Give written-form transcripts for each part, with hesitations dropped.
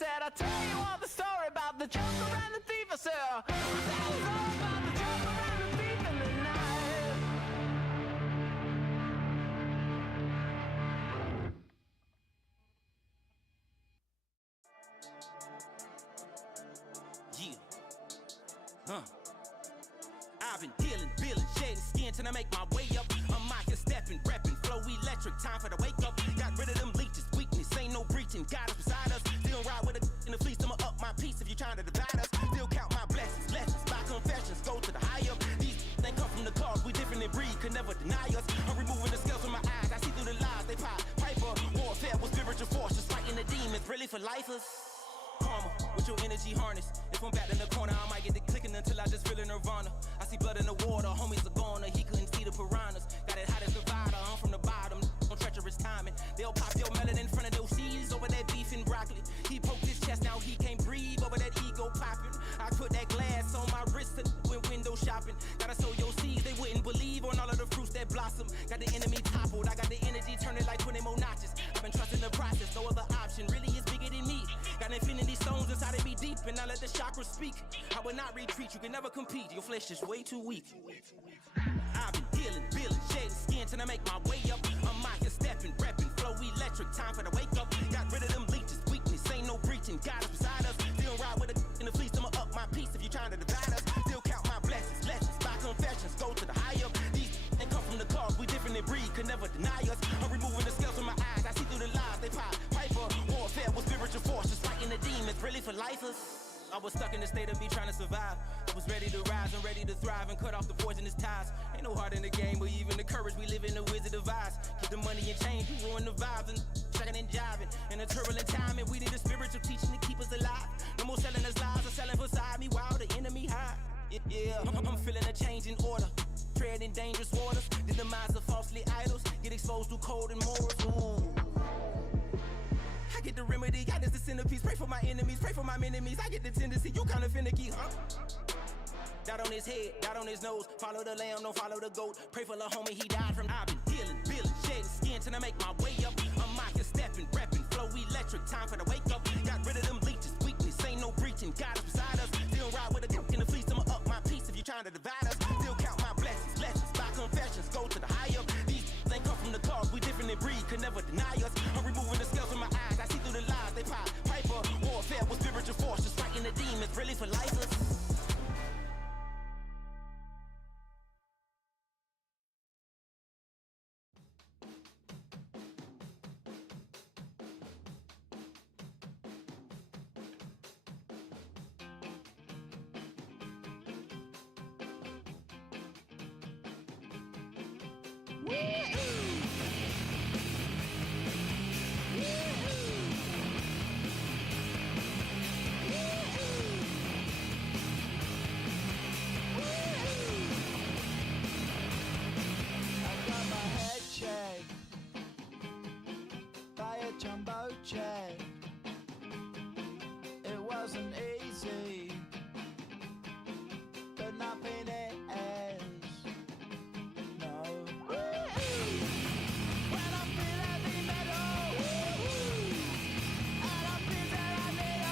said, I'll tell you all the story about the joker and the thief. I said, that was all about the joker and the thief in the night. I've been dealing, shedding skin till I make my way up. I'm out here stepping, repping, flow electric, time for the wake up. Got rid of them leeches, weakness, ain't no breaching. God is beside us, still ride with a in the fleece. I'ma up my piece if you're trying to divide us. Still count my blessings, lessons, my confessions, go to the high up. These they come from the cause, we different in breed, could never deny us. I'm removing the scales from my eyes, I see through the lies, they pop. Piper, warfare with spiritual forces, fighting the demons, really for lifers. Karma, with your energy harness. If I'm back in the corner, I might get the clicking until I just feel a nirvana. I see blood in the water, homies are gone, he couldn't see the piranhas. Got it hot as Nevada, I'm from the bottom, on treacherous timing. They'll pop your melon in front of those seeds over that beef and broccoli. He poked his chest, now he can't breathe over that ego popping. I put that glass on my wrist and went window shopping. Gotta sow your seeds, they wouldn't believe on all of the fruits that blossom. Got the enemy toppled, I got the energy turning like 20 more notches. I've been trusting the process, no other option really is bigger than me. Got infinity stones inside of me deep, and I let the chakras speak. I will not retreat, you can never compete, your flesh is way too weak. I've been dealing, shedding skin till I make my way up. I'm out here stepping, repping, flow electric, time for the wake up. Got rid of them leeches, weakness, ain't no breaching. God is beside us, still ride with a in the fleece. I'ma up my piece if you're trying to divide us. Still count my blessings, lessons, my confessions, go to the high up. These they come from the cause, we different in breed, could never deny us. I'm removing the scales from my eyes, I see through the lies, they pop. Piper, warfare with spiritual forces, fighting the demons, really for lifers. I was stuck in the state of me trying to survive. I was ready to rise and ready to thrive and cut off the poisonous ties. Ain't no heart in the game, but even the courage we live in the wizard of Oz. Keep the money and change, we ruin the vibes and checking and jiving. In a turbulent time, and we need a spiritual teaching to keep us alive. No more selling us lies or selling beside me while the enemy hide. Yeah, I'm feeling a change in order. Treading dangerous waters, the demise of falsely idols. Get exposed through cold and morals. Ooh. I get the remedy, God is the centerpiece. Pray for my enemies, pray for my enemies. I get the tendency, you kinda finicky, huh? Dot on his head, dot on his nose. Follow the lamb, don't follow the goat. Pray for the homie, he died from. I've been dealing, shedding skin till I make my way up. I'm out here stepping, repping, flow electric, time for the wake up. Got rid of them leeches, weakness, ain't no breaching. God is beside us, still ride with a in the fleece. I'ma up my piece if you're trying to divide us. Still count my blessings, lessons, my confessions, go to the high up. These they come from the cause, we different in breed, could never deny us. I'm removing the scales from my eyes, I see through the lies, they pop. Piper, warfare with spiritual forces, fighting the demons, really for lifers. It wasn't easy, but nothing is. No. When I feel heavy metal, and I feel that I need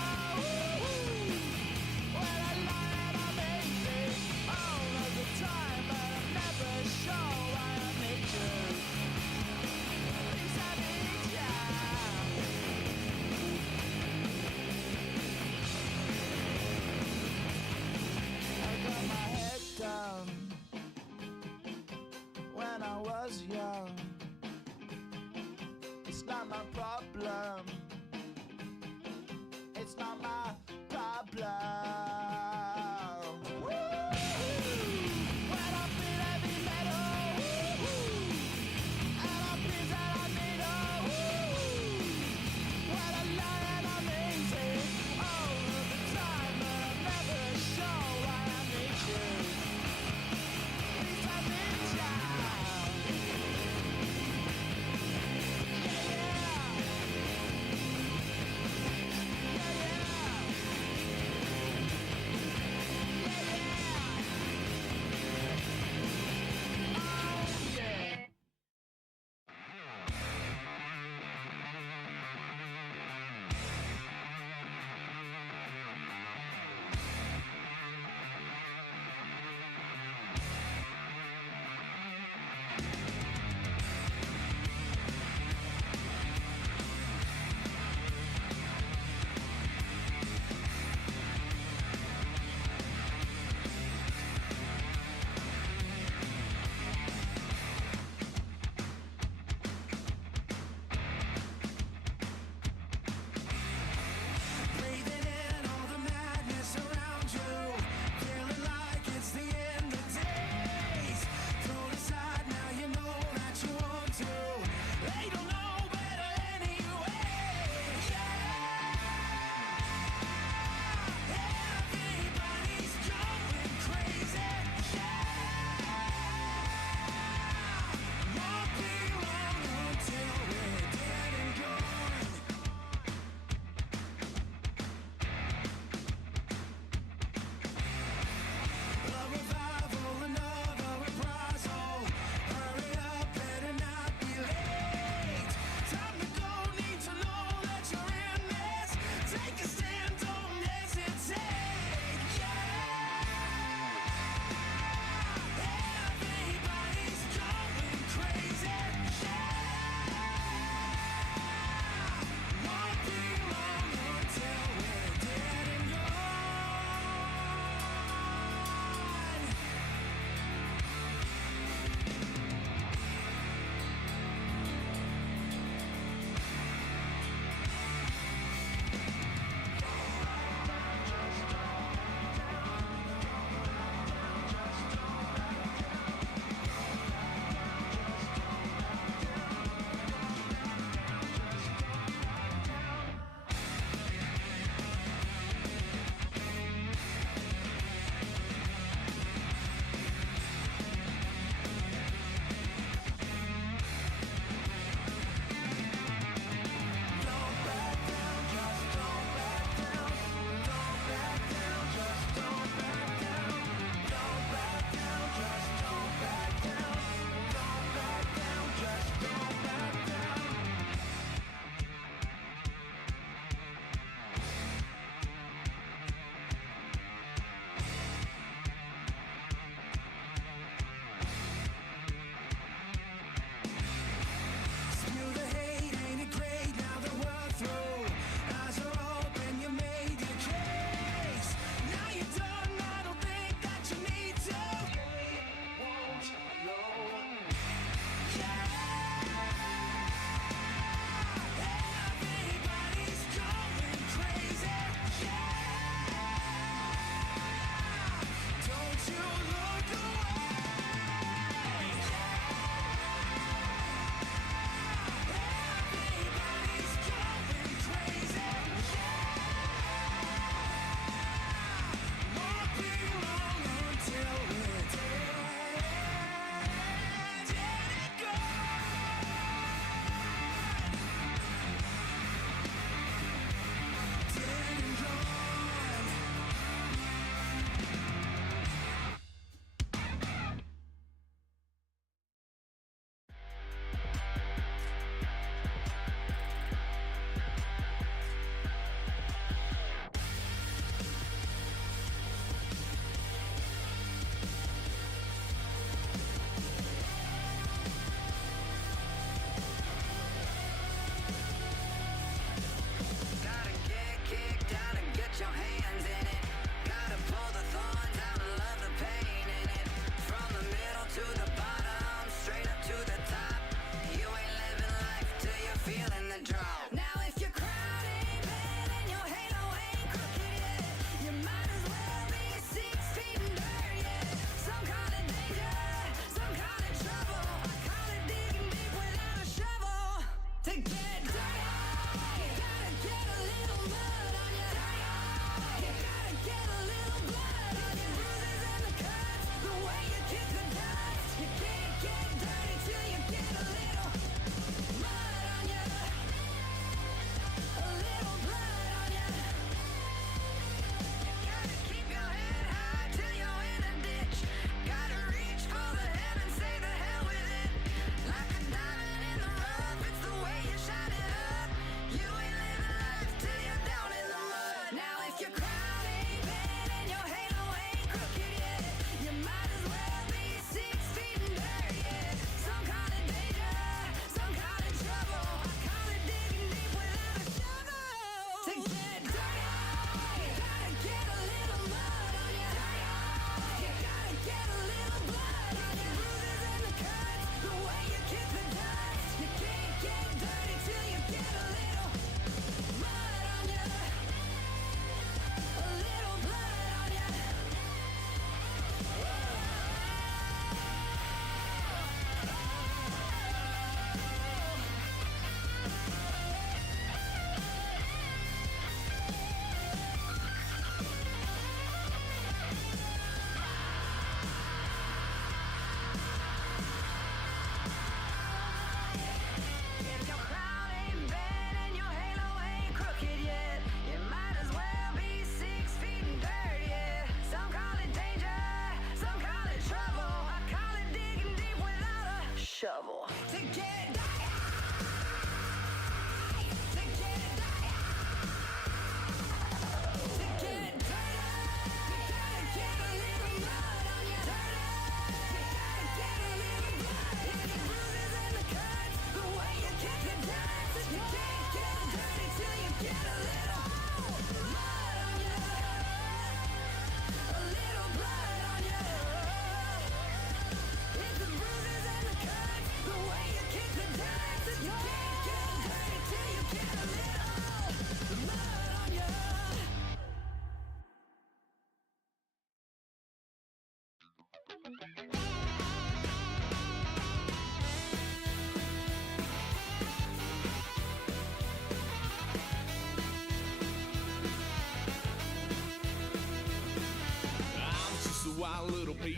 when I lie and I'm easy all of the time, but I'm never sure why I need you. Please, I need ya. Down when I was young. It's not my problem. It's not my problem. When I feel heavy metal, and I feel that I need when I lie and I'm easy all of the time, but I'm never sure why I need you. Yeah.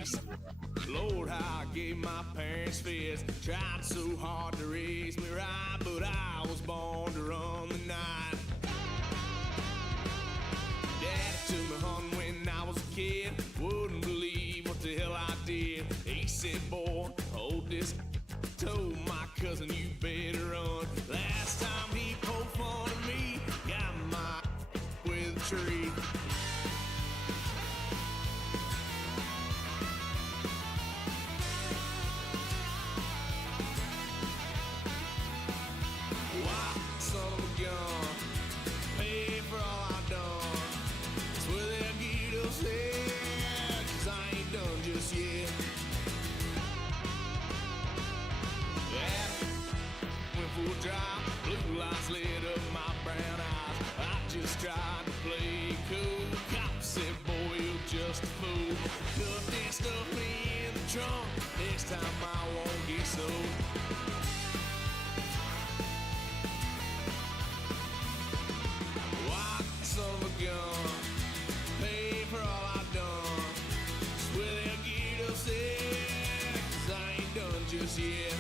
face. Lord, how I gave my parents fits. Tried so hard to raise me right, but I was born to run the night. Daddy took me hunting when I was a kid. Wouldn't believe what the hell I did. He said, boy, hold this. Told my cousin, you better run. Last time he poked fun at me, got my with a tree. Why, son of a gun, pay for all I've done. Swear they'll get upset, 'cause I ain't done just yet. Yeah, went for a drive, blue lights lit up my brown eyes. I just tried to play cool. Cop said, boy, you're just a fool. Put that stuff in the trunk, next time I won't get sold. Why, son of a gun, pay for all I've done. Swear they'll get upset, 'cause I ain't done just yet.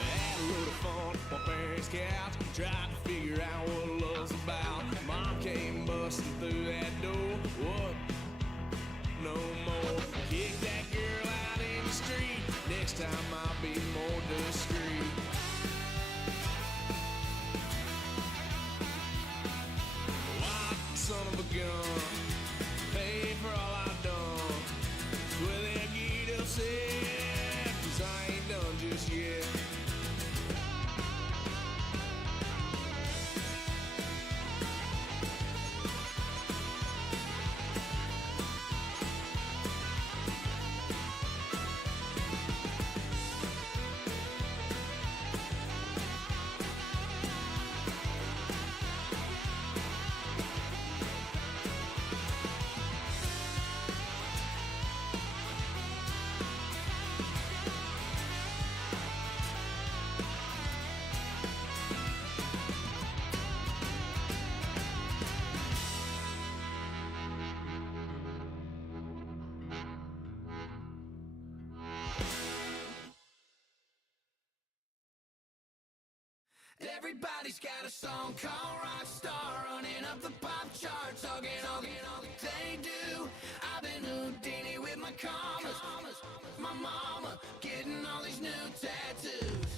Had a load of fun on my parents' couch, tried to figure out what love's about. Mom came busting through that door. What? No more. Kick that girl out in the street. Next time I'll be more discreet. Why, son of a gun, pay for all I've done. Swear they'll get upset, 'cause I ain't done just yet. Everybody's got a song called Rockstar, running up the pop charts, hugging all that they do. I've been Houdini with my commas, my mama getting all these new tattoos.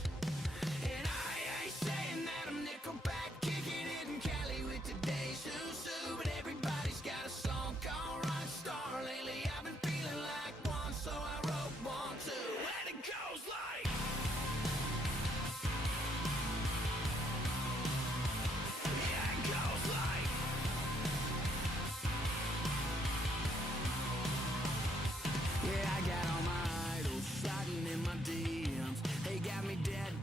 And I ain't saying that I'm Nickelback, kicking it in Cali with today's Susu. But everybody's got a song called Rockstar. Lately I've been feeling like one, so I wrote one too. And it goes like, yeah, it goes like, yeah, I got all my idols sliding in my DMs. They got me dead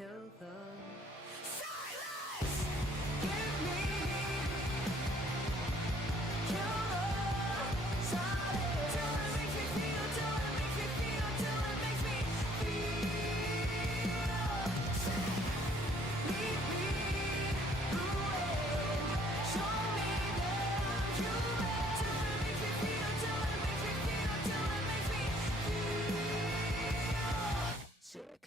kill the silence. Give me your silence. Till it makes me feel, till it makes me feel, till it makes me feel sick. Lead me away. Show me that you will. Till it makes me feel, till it makes me feel, till it makes me feel sick.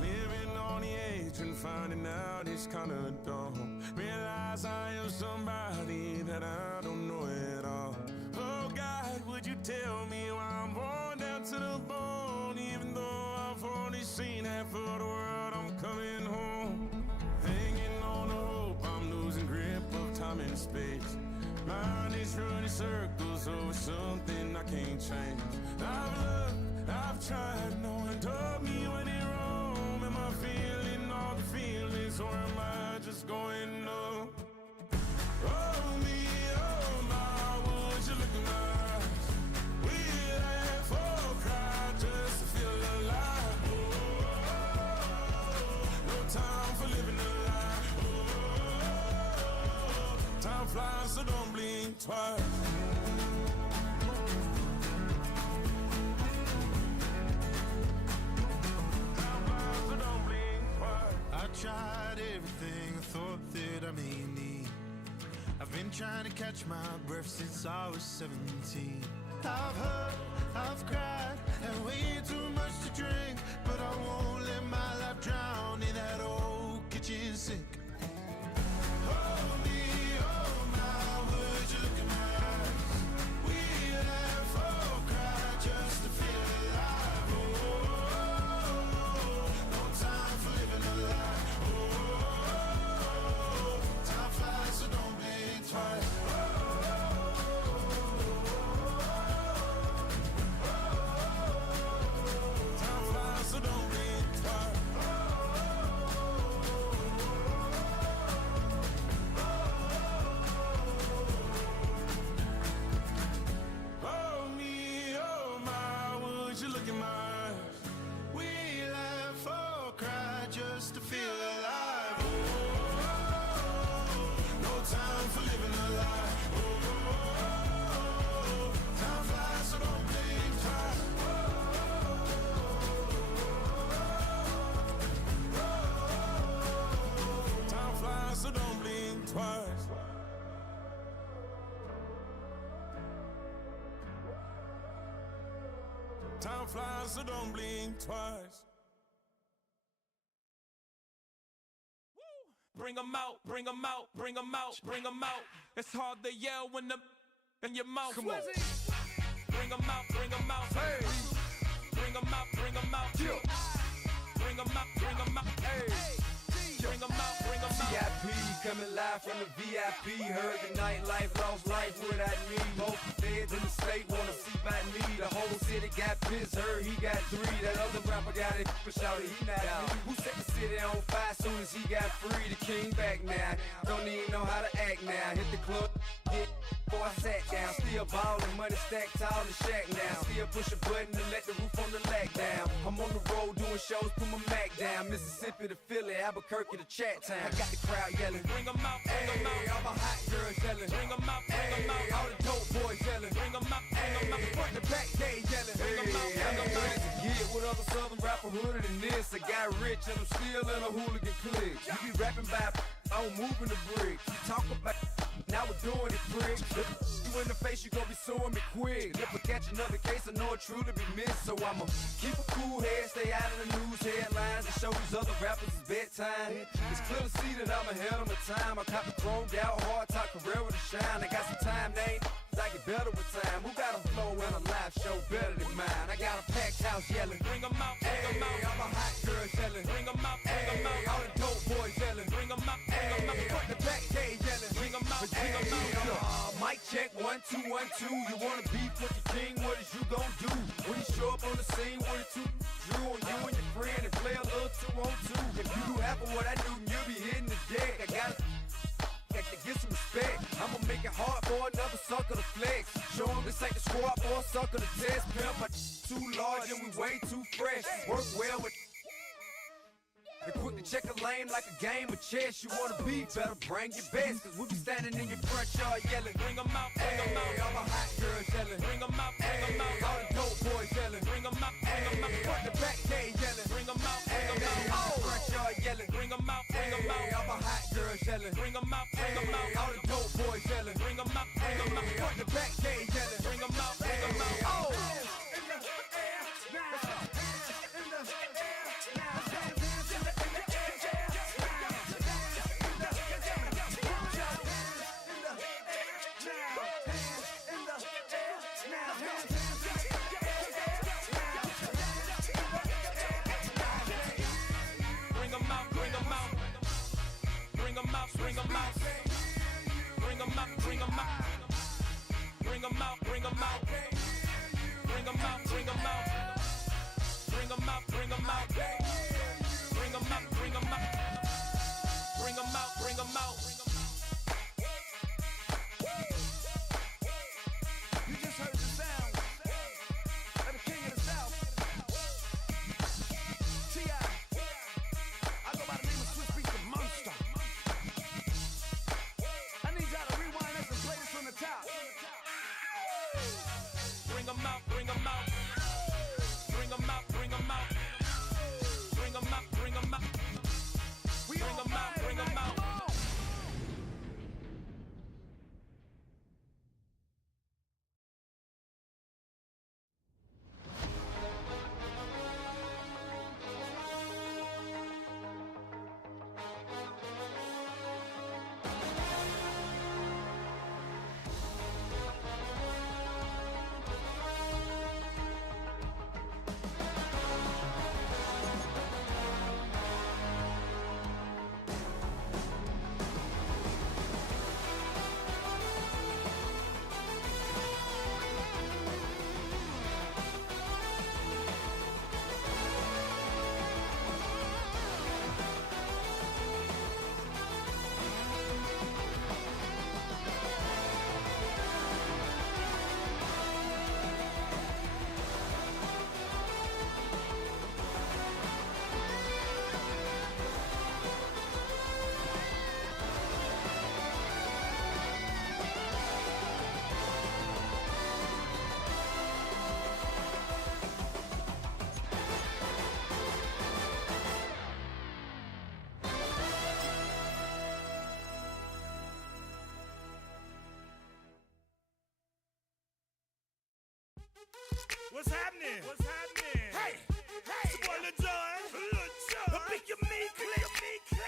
Living on the edge and finding out it's kinda dumb. Realize I am somebody that I don't know at all. Oh God, would you tell me why I'm worn down to the bone? Even though I've only seen half of the world, I'm coming home. Hanging on the hope, I'm losing grip of time and space. Mind is running circles over something I can't change. I've looked, I've tried, no one told me when it wrong. Am I feeling all the feelings, or am I just going numb? Oh me, oh my, would you look in my eyes? We laugh or cry just to feel alive. No time for living a lie. Time flies, so don't blink twice. Time flies, so don't blink twice. I tried everything I thought that I may need. I've been trying to catch my breath since I was 17. I've hurt, I've cried, and way too much to drink. But I won't let my life drown in that old kitchen sink. Oh me, oh my, would you look in my eyes? We laugh or cry just to feel alive. Oh, no time for living a lie. Oh, time flies, so don't blink twice. Time flies, so don't blink twice. Oh me, oh my, would you look in my eyes? We laugh or cry just to feel alive. Oh, no time for living a lie. Oh, time flies, so don't blink twice. Time flies, so don't blink twice. Time flies, so don't blink twice. Bring 'em out, bring 'em out, bring 'em out, bring 'em out. It's hard to yell when the in your mouth. Come on. Bring 'em out, bring 'em out. Hey. Bring 'em out, bring 'em out. Bring 'em out, bring 'em out. Hey. Bring 'em out, bring 'em out. VIP coming live from the VIP. Heard the nightlife, lost life without me. Both feds in the state wanna see by me. The whole city got pissed, heard he got 3. That other rapper got it, but shouted he not out. Who set the city on fire soon as he got free? The king back now, don't even know how to act now. Hit the club, hit before I sat down. Still ballin', money stacked tall in shack now. Still push a button to let the roof on the lag down. I'm on the road doing shows, put my Mac down. Mississippi to Philly, Albuquerque to Chat Town. I got the crowd yelling, Bring 'em out, bring 'em out. all my hot girls yelling, Bring 'em out, bring 'em out. all the dope boys yelling, Bring 'em out, bring 'em out. front to back they yelling, Bring 'em out, bring 'em out. Get with other southern rapper hooded than this. I got rich and I'm still in a hooligan clique. You be rapping by I'm moving the bricks. You talk about now we're doing it, prick. You in the face, you gon' be suing me quick. If I catch another case, I know it truly be missed. So I'ma keep a cool head, stay out of the news headlines, and show these other rappers it's bedtime. It's clear to see that I'm ahead of my time. I cop the chromed out, hard top career with a shine. I got some time, name. I get better with time. Who got a flow and a live show better than mine? I got a packed house yelling. Bring 'em out, bring 'em out. All my hot girls yelling. Bring 'em out, bring 'em out. All the dope boys yelling. Bring 'em out, bring 'em out. Front to back they yelling. Bring 'em out, bring 'em out. My Mic check, 1, 2, 1, 2. You wanna beef with the king, what is you gon' do? When you show up on the scene with a two drew on you and your friend and play a little 2-on-2. If you do half of what I do, you'll be hitting the deck. I gotta get some respect. I'ma make it hard for another sucker to flex. Show 'em this ain't the squad for a sucker to test. Pimp, my too large and we way too fresh. Work well with and quick to check a lane like a game of chess. You wanna be better, bring your best. Cause we be standing in your front yard yelling. Bring 'em out, bring 'em out. All my hot girls yelling. Bring 'em out, bring 'em out. All the dope boys yelling. Bring 'em out, bring 'em out. Front the back gate yelling. Bring 'em out, bring 'em out. All the front yard yelling. Bring 'em out, bring 'em out. All my hot girls yelling. Bring 'em out, bring 'em out. All the dope boys yelling. Bring 'em out, bring 'em out. Front the back gate yelling. Bring 'em out, bring 'em out. Oh. Bring 'em out, bring 'em out, bring 'em out, bring 'em out, bring 'em out, bring 'em out, bring 'em out, bring 'em out, bring 'em out, bring 'em out, bring 'em out, bring 'em out, bring 'em out. You just heard the sound of the king of the South, T.I. I go by the name of Swiss Beats the Monster. I need y'all to rewind this and play this from the top. Bring 'em out, bring 'em out, bring 'em out, bring 'em out, bring 'em out, bring 'em out, bring 'em out, bring 'em out. What's happening? What's happening? Hey, hey, it's your boy Lil Jon. Lil Jon. A big your me click.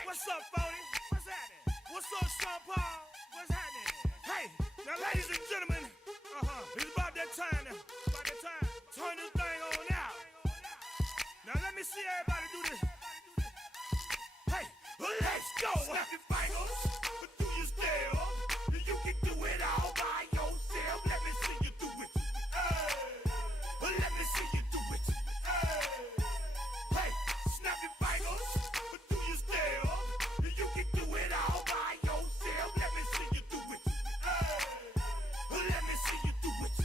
What's up, Phony? What's happening? What's up, Sean Paul? What's happening? Hey, now ladies and gentlemen, it's about that time now. About that time. Turn this thing on out. Now let me see everybody do this. Hey, let's go. Snap your fingers, do your step. You can do it all by yourself. Let me see you do it. Let me see you do it. Hey, snap your fingers, do your step. You can do it all by yourself. Let me see you do it. Let me see you do it.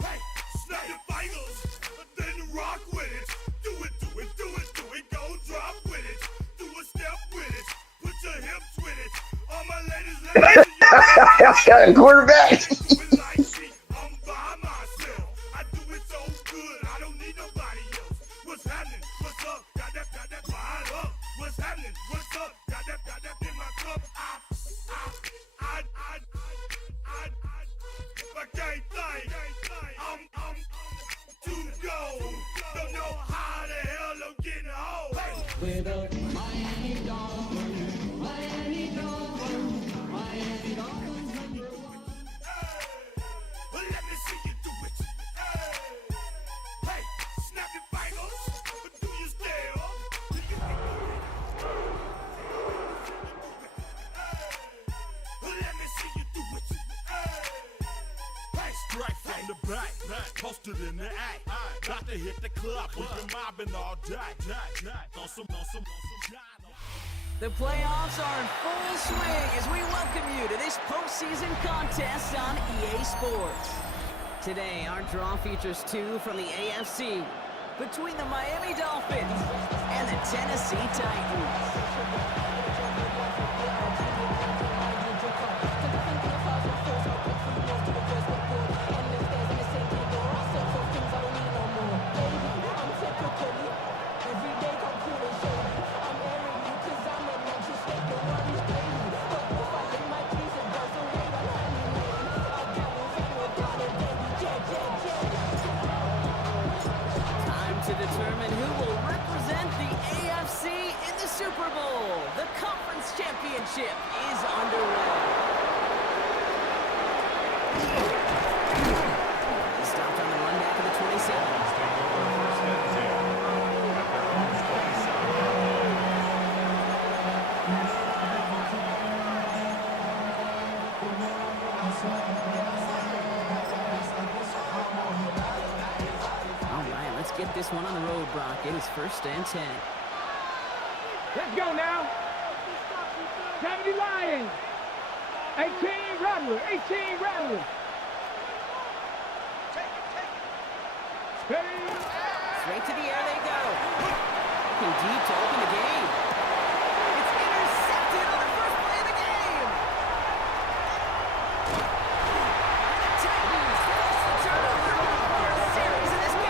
Hey, snap your fingers, then rock with it. Do it, do it, do it, do it. Go drop with it. Do a step with it. Put your hips with it. All my ladies, let me see you. Quarterback. I'm by myself. I do it so good, I don't need nobody else. What's happening? What's up? Got that fired up. What's happening? What's up? Got that in my cup. I can't think. I'm too go. Don't know how the hell I'm getting home. With a Miami Dolphins, Miami Dolphins, Miami Dolphins. night, posted in the act. Got to hit the club, we've been mobbing all day. On some The playoffs are in full swing as we welcome you to this postseason contest on EA Sports. Today, our draw features two from the AFC between the Miami Dolphins and the Tennessee Titans. To determine who will represent the AFC in the Super Bowl. The conference championship is underway. He stopped on the run back of the 27. Let's get this one on the road, Brock. It is 1st and 10. Let's go now. 70 Lions. 18 Rattler. 18 Rattler. Straight to the air they go. Looking deep to open the game. It's intercepted on the first play of the game. And the Titans force the turnover for a series in this game.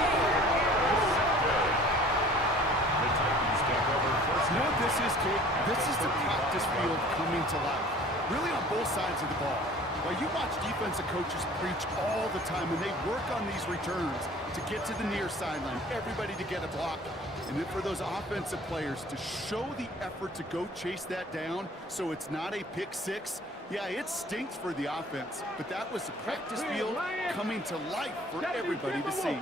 You know what this is, Kate? This is the practice field coming to life. Really on both sides of the ball. Well, you watch defensive coaches preach all the time, and they work on these returns to get to the near sideline, everybody to get a block. And then for those offensive players to show the effort to go chase that down so it's not a pick six, yeah, it stinks for the offense. But that was the practice field coming to life for everybody to see.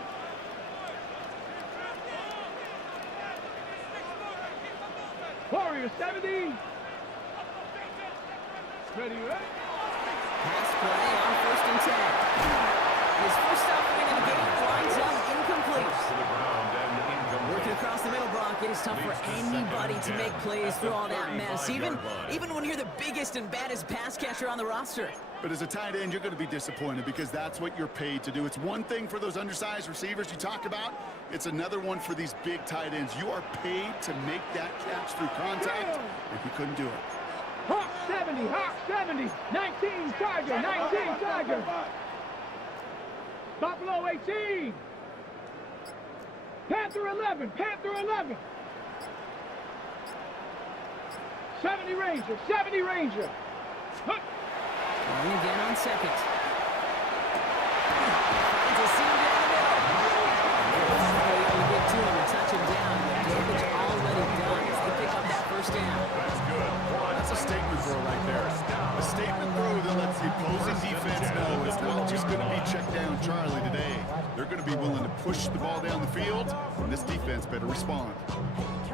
Warriors 70. Ready, right? Pass play on 1st and 10. His first stop win in the game winds up incomplete. Working across the middle, Brock, it is tough for anybody to make plays through all that mess, even when you're the biggest and baddest pass catcher on the roster. But as a tight end, you're going to be disappointed because that's what you're paid to do. It's one thing for those undersized receivers you talk about. It's another one for these big tight ends. You are paid to make that catch through contact, and he couldn't do it. Hawk 70, Hawk 70, 19 Tiger, 19 Tiger. Buffalo 18. Panther 11, Panther 11. 70 Ranger, 70 Ranger. Huh. And again on 2nd. Finds a seam down the middle. They able to get to him and touch him down. The damage already done as they pick up that 1st down. That's good. That's a statement throw right there. A statement throw that lets the opposing defense know it's not just going to be check down Charlie today. They're going to be willing to push the ball down the field, and this defense better respond. Turn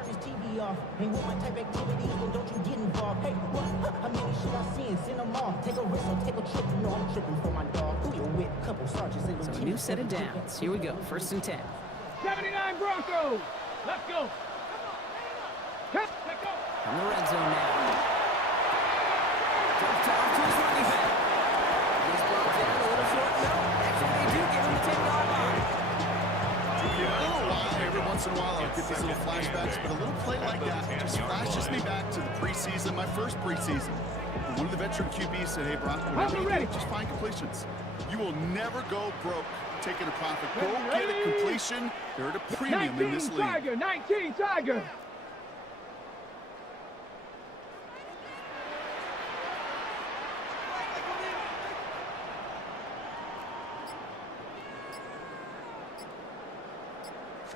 this TV off. Ain't with my type activities, then don't you get involved. Hey, what? How many should I see? Send them off. Take a risk or take a trip. You know I'm tripping for my dog. Who you with? Couple sergeants and So a new set of downs. Here we go. 1st and 10. 79 Broncos. Let's go. Let's go. From the red zone now. Dropped off to his running back. He's brought down a little short. No, actually they do give him the 10-yard line. Every once in a while I'll get these little flashbacks, but a little play like that just flashes me back to the preseason, my first preseason. And one of the veteran QBs said, hey, Brock, whatever you do, just find completions. You will never go broke taking a profit. Go get a completion. They're at a premium in this league. 19 Tiger, 19 Tiger.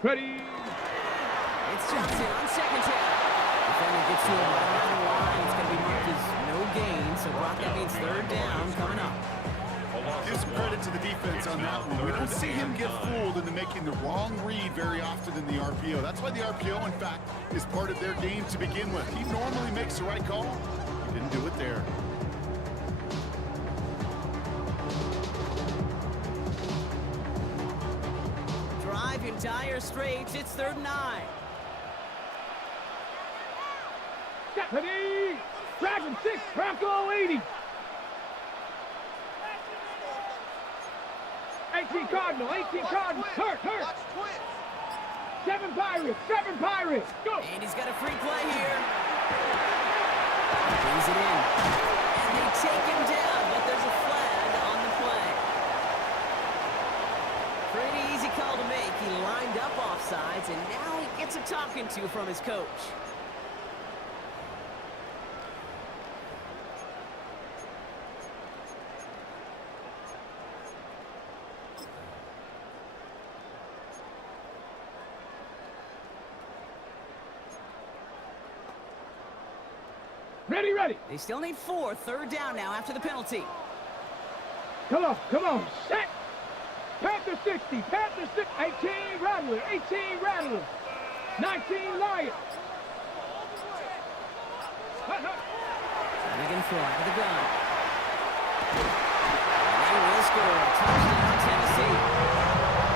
Ready. It's Johnson on 2nd down. Defender gets to him right around the line. It's going to be marked as no gain. So Brock, that means 3rd down coming up. Give some credit to the defense on that one. We don't see him get fooled into making the wrong read very often in the RPO. That's why the RPO, in fact, is part of their game to begin with. He normally makes the right call. He didn't do it there. Dire Straits, it's 3rd and 9. Stephanie! Dragon 6, Bronco 80. 18 Cardinal, hurt. 7 Pirates, go! And he's got a free play here. Brings it in. And they take him down, but there's a flag on the play. Pretty easy call to make. He lined up offsides, and now he gets a talking to from his coach. Ready. They still need 4, 3rd down now after the penalty. Come on, set. Panther 60, 18 Rattler, 19 Lion. Megan throw out of the gun. And they will score. Touchdown, Tennessee.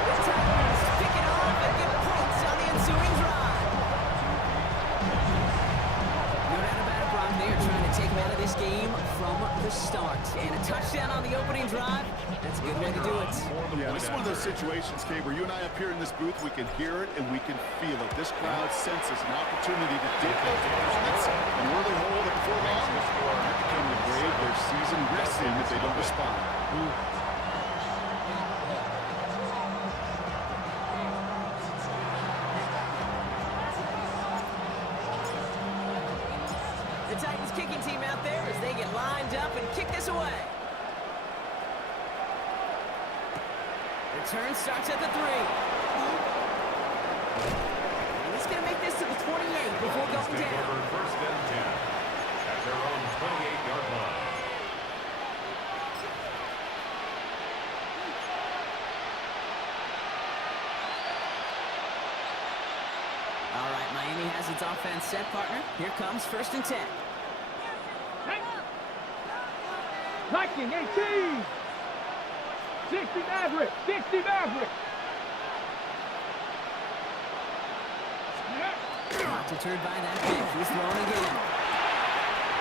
The Titans pick it off and get points on the ensuing drive. No doubt about it, Brock. They are trying to take him out of this game from the start. And a touchdown on the opening drive, that's a good way to do it. Yeah, this is one of those situations, Kay, where you and I up here in this booth, we can hear it and we can feel it. This crowd senses an opportunity to dig those opponents an early hole that before long might become the grave their season rests in if they don't respond. The Titans kicking team out there as they get lined up and kick this away. Return starts at the 3. And he's going to make this to the 28 before going down. First and 10 at their own 28-yard line. All right, Miami has its offense set, partner. Here comes 1st and 10. Viking 18. 60 Maverick. Not deterred by that pick. He's thrown again.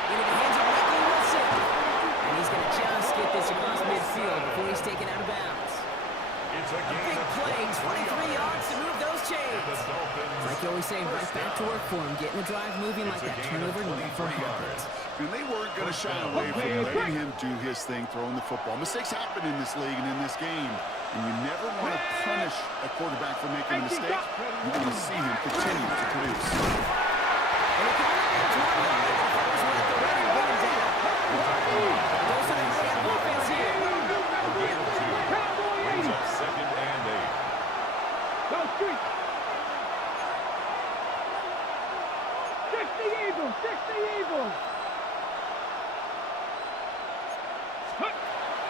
Into the hands of Michael Wilson. And he's going to just get this across midfield before he's taken out of bounds. It's a Big play, 23 yards to move those chains. Like you always say, right back to work for him. Getting the drive moving like that turnover never happened. And they weren't going to shy away from letting him do his thing, throwing the football. Mistakes happen in this league and in this game. And you never want to punish a quarterback for making a mistake. You want to see him continue to produce. Second and 8. Go Street. 60 Eagles.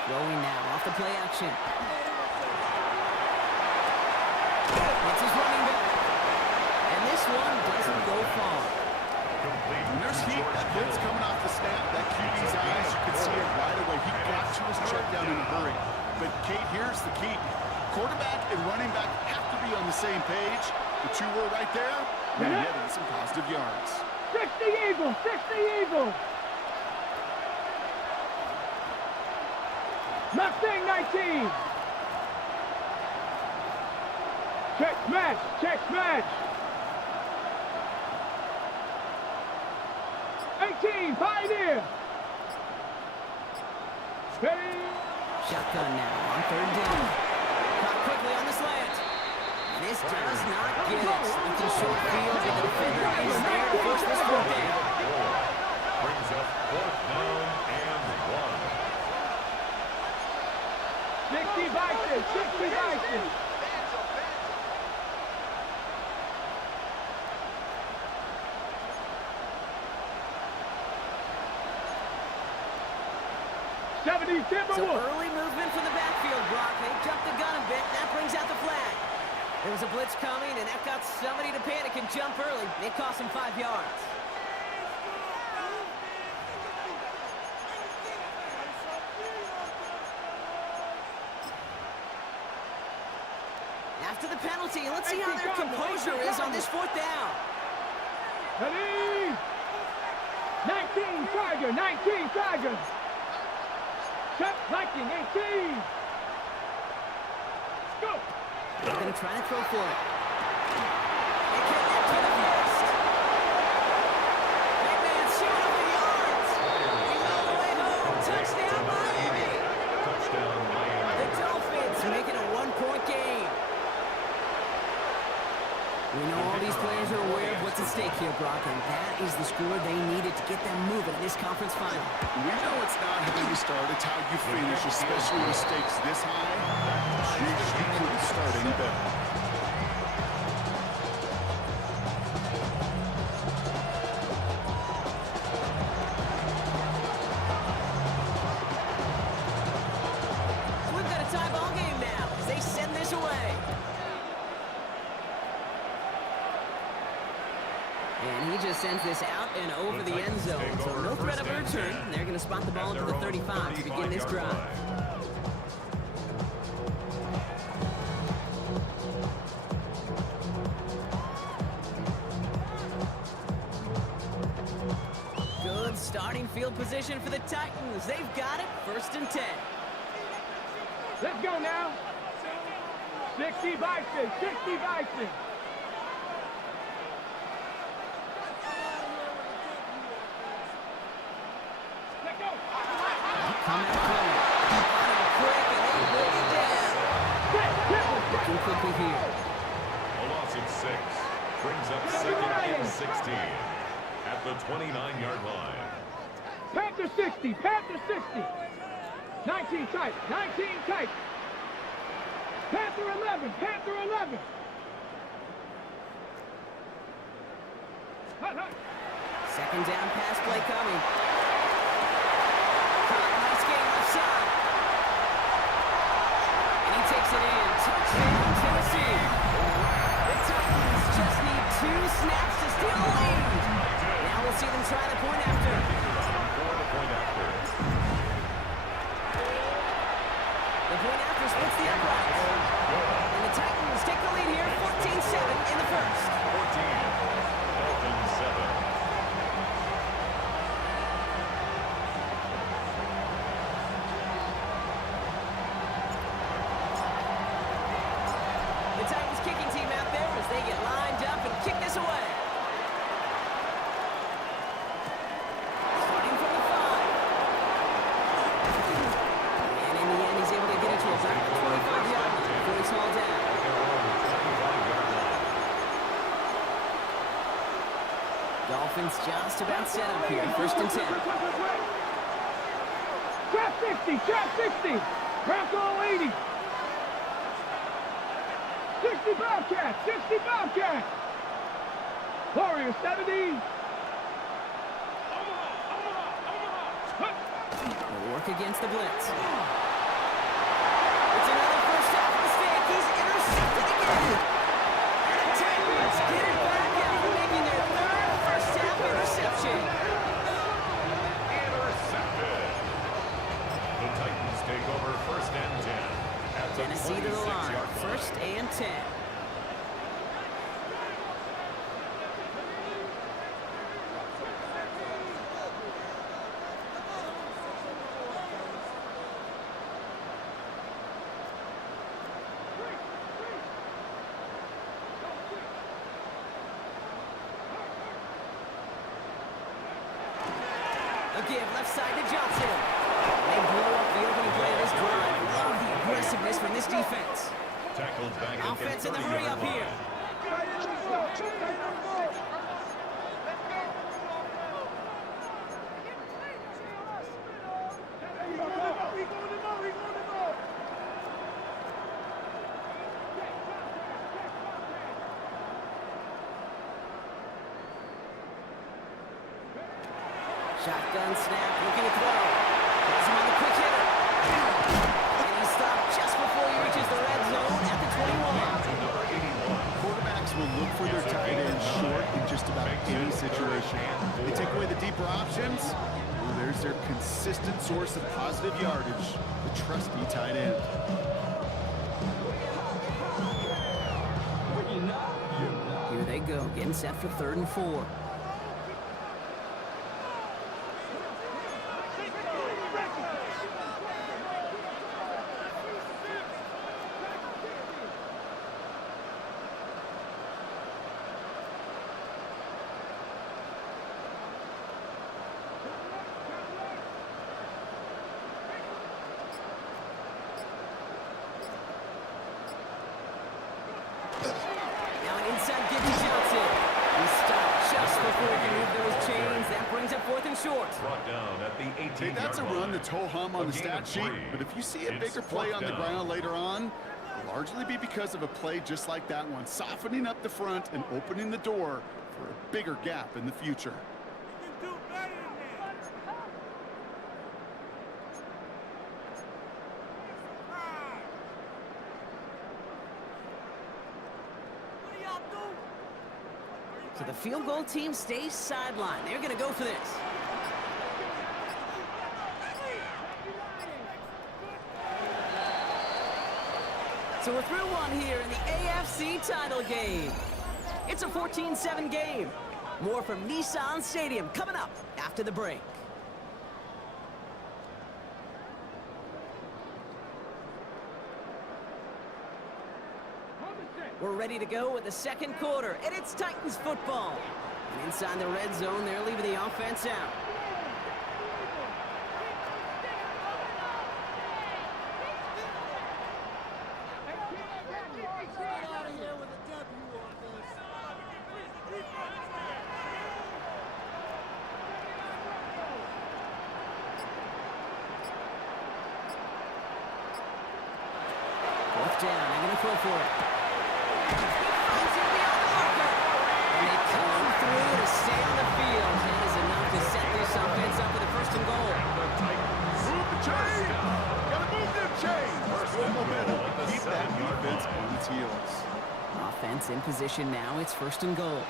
Rolling now off the play action. It's his running back. And this one doesn't go far. When there's heat, that blitz coming off the snap, that QB's eyes, you can see it right away. He got to his check down in a hurry. But, Kate, here's the key. Quarterback and running back have to be on the same page. The two were right there, and they're getting some positive yards. 60 Eagles. Mustang 19. Check smash. 18, Pioneer. Steady. Shotgun now on 3rd down. Caught quickly on the slant. This does not get it. Looking short field, but the defender is there to force this one down. Brings up 4th down and 1. 60 Vikings. 70 Timberwolves. So early movement from the backfield, Brock. They jumped the gun a bit. That brings out the flag. There was a blitz coming, and that got somebody to panic and jump early. It cost him 5 yards. after the penalty. Let's see how their composure is on this 4th down. Ready? 19 Tiger, 19 Tiger. Check, Viking, 18. Go. They're going to try to throw for it. They connect to the first. Big man shooting up the yards. He's all the way home. Touchdown, Miami. Touchdown, Miami. The Dolphins make it a 1-point game. We know all these players are aware of what's at stake here, Brock, and that is the score they needed to get them moving in this conference final. We know it's not how you start, it's how you finish, especially with stakes this high. You couldn't start any better. We've got a tie ball game now as they send this away. And he just sends this out and over the end zone. So no threat of a return. They're going to spot the ball into the 35 to begin this drive. Good starting field position for the Titans. They've got it. 1st and 10. Let's go now. 60 Bison, 60 Bison. Let go. Come out quick, and they bring it down. Looking quickly here. A loss of 6 brings up 2nd and 16 at the 29-yard line. Panther 60, Panther 60. 19 tight, 19 tight. Panther 11, Panther 11. Hut, hut. 2nd down pass play coming. Nice game left side. And he takes it in. Touchdown, Tennessee. The Titans just need 2 snaps to steal the lead. Now we'll see them try the point after. The point after splits the uprights. And the Titans take the lead here, 14-7 in the first. 14, Dolphins 7. The Titans kicking team out there as they get lined up and kick this away. Starting from the 5. And in the end, he's able to get it to about the 25-yard line before he's hauled down. Dolphins just about set up here. 1st and 10. Trap 60, trap 60. Bronco 80. 60 Bobcat, 60 Bobcat. Warrior 70. They'll work against the blitz. It's another first half mistake. He's intercepted again. And the Titans get it back after making their 3rd first half interception. Intercepted. The Titans take over 1st and 10 at the Tennessee to the line. 26-yard line. 1st and 10. A give left side to Johnson. They blow up the opening play of this drive. Love the aggressiveness from this defense. Tackled back at the Offense in the 30-yard hurry up line. here. Shotgun snap, looking to throw. Has him on the quick hitter. And he's stopped just before he reaches the red zone at the 21. Quarterbacks will look for their tight end short in just about any situation. They take away the deeper options. Well, there's their consistent source of positive yardage, the trusty tight end. Here they go, getting set for 3rd and 4. Inside give to Johnson. He stopped just before he can move those chains. That brings up 4th and short. Brought down at the 18-yard line. That's a run that's ho-hum on the stat sheet, but if you see a bigger play on the ground later on, it'll largely be because of a play just like that one, softening up the front and opening the door for a bigger gap in the future. So the field goal team stays sidelined. They're going to go for this. So we're through one here in the AFC title game. It's a 14-7 game. More from Nissan Stadium coming up after the break. We're ready to go with the 2nd quarter, and it's Titans football. And inside the red zone, they're leaving the offense out. Fourth down, they're going to throw for it. Stay on the field. That is enough to set this offense up with a 1st and goal. Move the chain! Gotta move them chains! Good momentum. Keep that defense on its heels. Offense in position now. It's 1st and goal.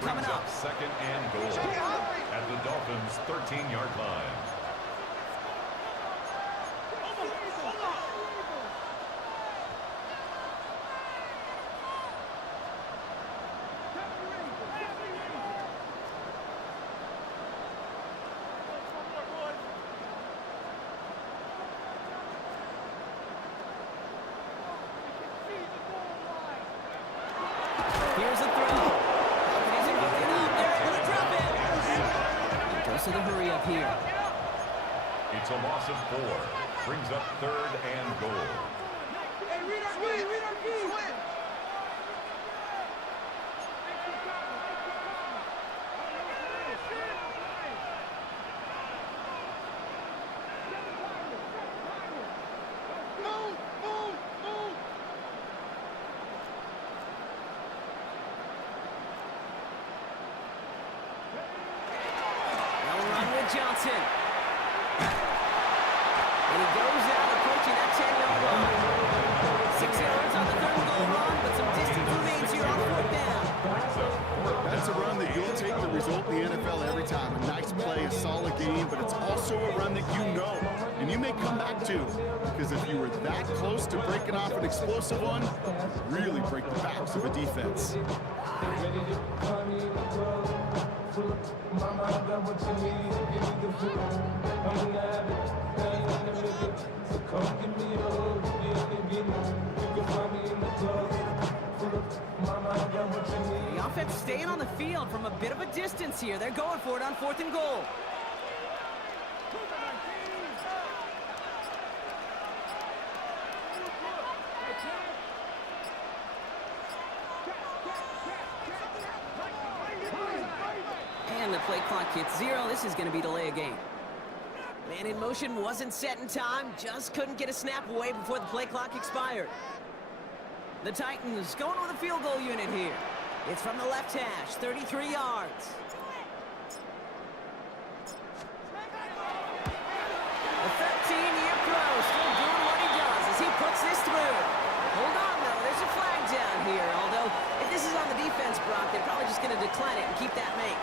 Coming up. 2nd and goal at the Dolphins' 13-yard line. Here's a throw. So the hurry up here. It's a loss of 4. Brings up 3rd and goal. Hey, read our key, read our key. Johnson. And he goes out approaching that 10-yard line. 6 yards on the 3rd goal run, but some distance remains here on 4th down. That's a run that you'll take the result in the NFL every time. A nice play, a solid game, but it's also a run that you know, and you may come back to, because if you were that close to breaking off an explosive one, really break the backs of a defense. Mama, I got what you need, give me the food. I'm gonna have it, I ain't never get. So come give me a hug, you can find me in the club. Mama, I got what you need. The offense staying on the field from a bit of a distance here. They're going for it on 4th and goal. And the play clock hits 0. This is going to be delay a game. Man in motion wasn't set in time. Just couldn't get a snap away before the play clock expired. The Titans going with a field goal unit here. It's from the left hash, 33 yards. The 13-year pro still doing what he does as he puts this through. Hold on, though. There's a flag down here. Although, if this is on the defense, Brock, they're probably just going to decline it and keep that make.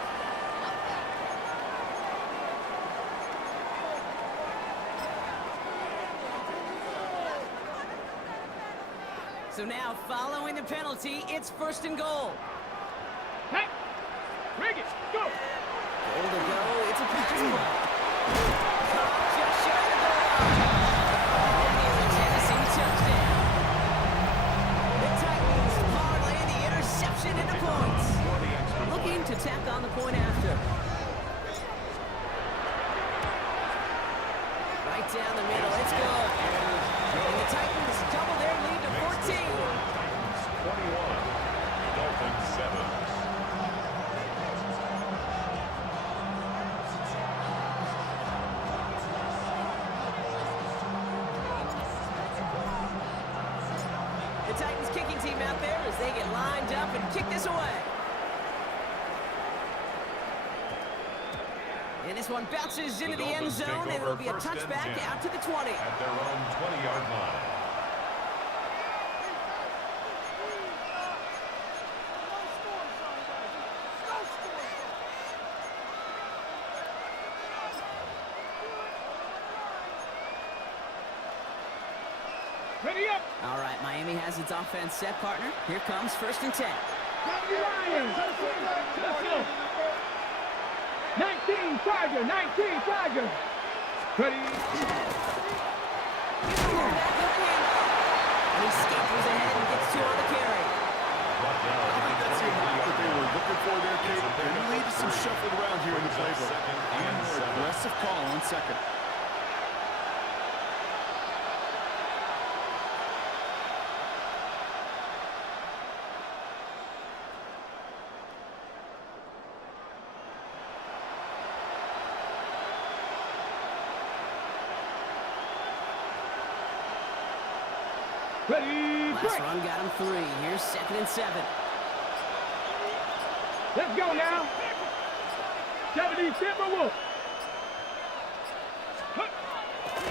So now, following the penalty, it's 1st and goal. Hey, rig it, go. Goal to go. It's a pass play. Just shy of the goal line. And it's a Tennessee touchdown. The Titans parlay the interception into points. Looking to tack on the point after. Right down the middle. It's good. And the Titans double their lead to 14. 21. Dolphins 7. The Titans kicking team out there as they get lined up and kick this away. And this one bounces into the end zone, and it'll be a touchback out to the 20. At their own 20-yard line. Ready up. All right, Miami has its offense set, partner. Here comes 1st and 10. Lions. Let's go. 19 Tiger, 19 Tiger. Ready. And he scampers ahead and gets 2 on the carry. I think that's the amount that they were looking for there, Kate. And you need some shuffling around here in the playbook. And more aggressive call on 2nd. Ready, Last break. run got him 3. Here's 2nd and 7. Let's go now. 70 Timberwolf.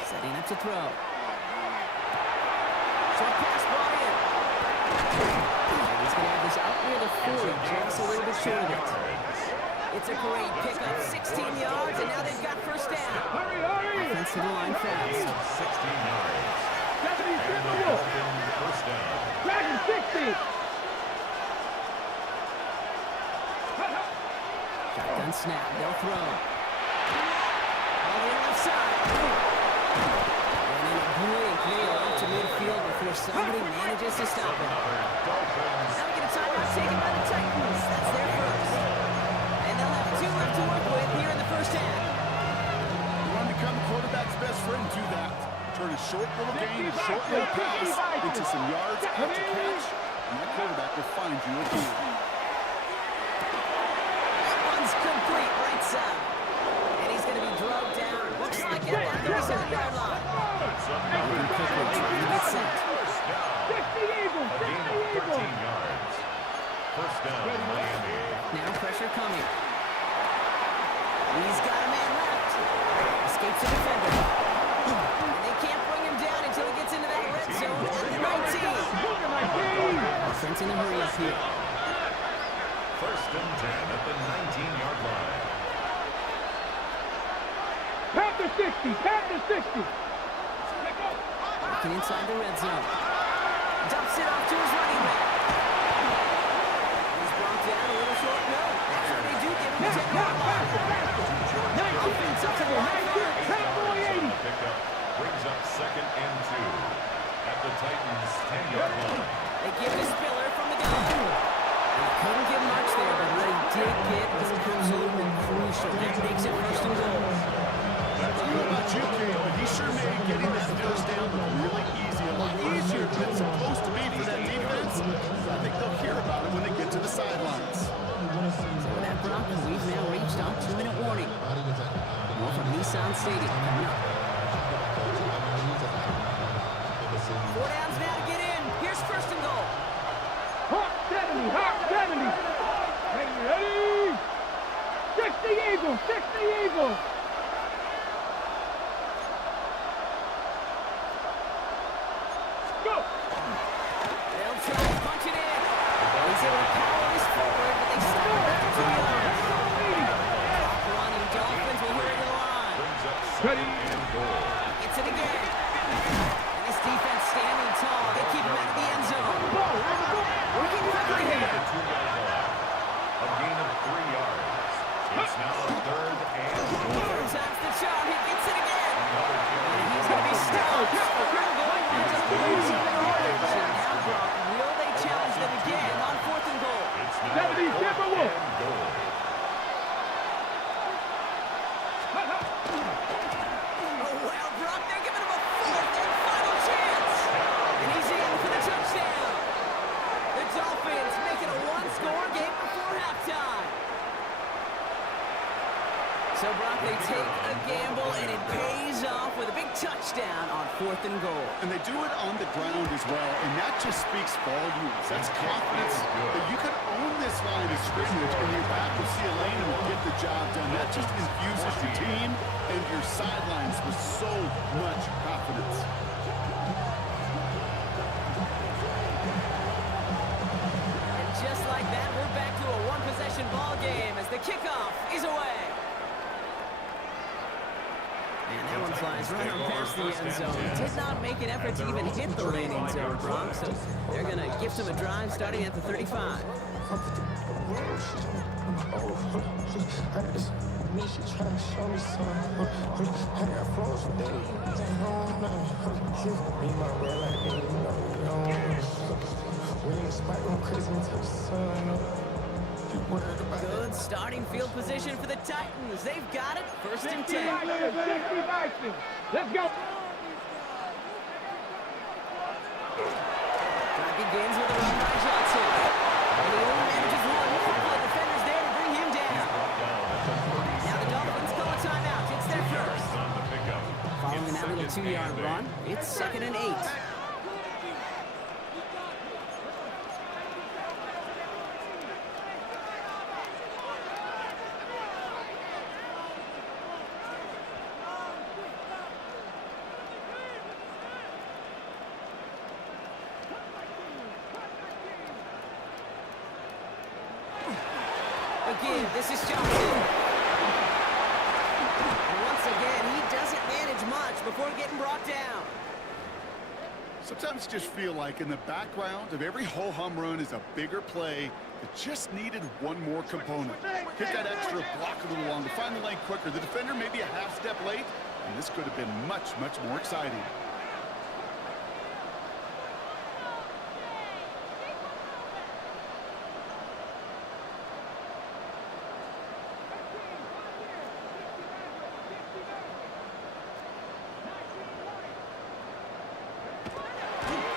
Setting up to throw. Short pass brought in. And he's going to have this out near the 40, just a little bit short of it. It's a great pickup, 16 yards, and now they've got 1st down. Hurry, hurry. Offense to the line fast. 16 yards. 70 And the Timberwolf. Dolphins 1st down. Dragon 60. Shotgun snap, they'll throw. All the left side. And in a blink, they are up to midfield before somebody manages to stop it. Dolphins. Now we get a timeout taken by the Titans. That's their first. And they'll have 2 left to work with here in the 1st half. You want to become the quarterback's best friend, do that. Turn a short little game, short little pass into some yards after catch, and that quarterback will find you again. That one's complete right side. And he's going to be drugged down. Looks like at the 37-yard line. Moving quickly, trying to get set. 60 Eagles. A gain of 13 yards. 1st down, Miami. Now pressure coming. He's got a man left. Escapes the defender. And they can't bring him down until he gets into that red zone at the 19. Offense in a hurry up here. 1st and 10 at the 19-yard line. Panther 60. Panther 60. Working inside the red zone. Dumps it off to his running back. He's brought down a little short. No, that's what they do. Give him the 10-yard line. Offense up to the right. Pickup brings up 2nd and 2 at the Titans' 10-yard line. They give the Spiller from the gun. He couldn't get much there, but what he did get was absolutely crucial. That makes it 1st and goal. I don't know about you, Kale, but he sure made getting that 1st down look really easy. A lot easier than it's supposed to be for that defense. I think they'll hear about it when they get to the sidelines. So with that, Brock, we've now reached our 2-minute warning. More from Nissan Stadium coming up. 4 downs now to get in. Here's 1st and goal. down on 4th and goal. And they do it on the ground as well, and that just speaks volumes. That's confidence that you can own this line of scrimmage, and you're back with C. Lane and will get the job done. That just infuses your team and your sidelines with so much confidence. And just like that, we're back to a one-possession ball game as the kickoff is away. And that one flies right on past the end zone. Did not make an effort to even hit the landing zone, Bronx. So they're going to gift him a drive starting at the 35. Good starting field position for the Titans. They've got it. 1st and 10. Let's go. Drive begins with a run by Johnson. And he only manages one. A couple of defenders there to bring him down. Now the Dolphins call a timeout. It's their first. Following that little 2-yard run, it's 2nd and 8. Again, this is Johnson. And once again, he doesn't manage much before getting brought down. Sometimes just feel like in the background of every ho-hum run is a bigger play that just needed one more component. Hit that extra block a little longer, find the lane quicker. The defender may be a half step late, and this could have been much, much more exciting.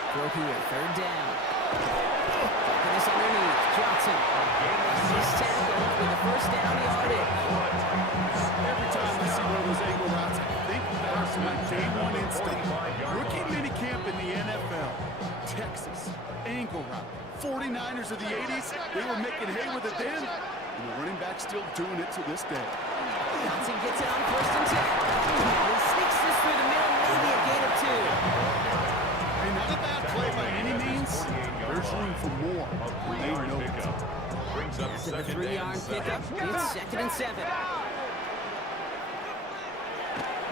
Throw here, 3rd down. Taking this underneath, Johnson. He's tackled with the 1st down yardage. Every time I see one of those angle routes, I think back to my day one instinct. Rookie minicamp in the NFL. Texas, angle route. 49ers of the 80s, they were making hay with it then, and the running back's still doing it to this day. Johnson gets it on 1st and 10. He sneaks this through the middle, maybe a gain of 2. Hey, not a bad play by any means. There's room for more. They know it. After the 3-yard pickup, it's 2nd and 7.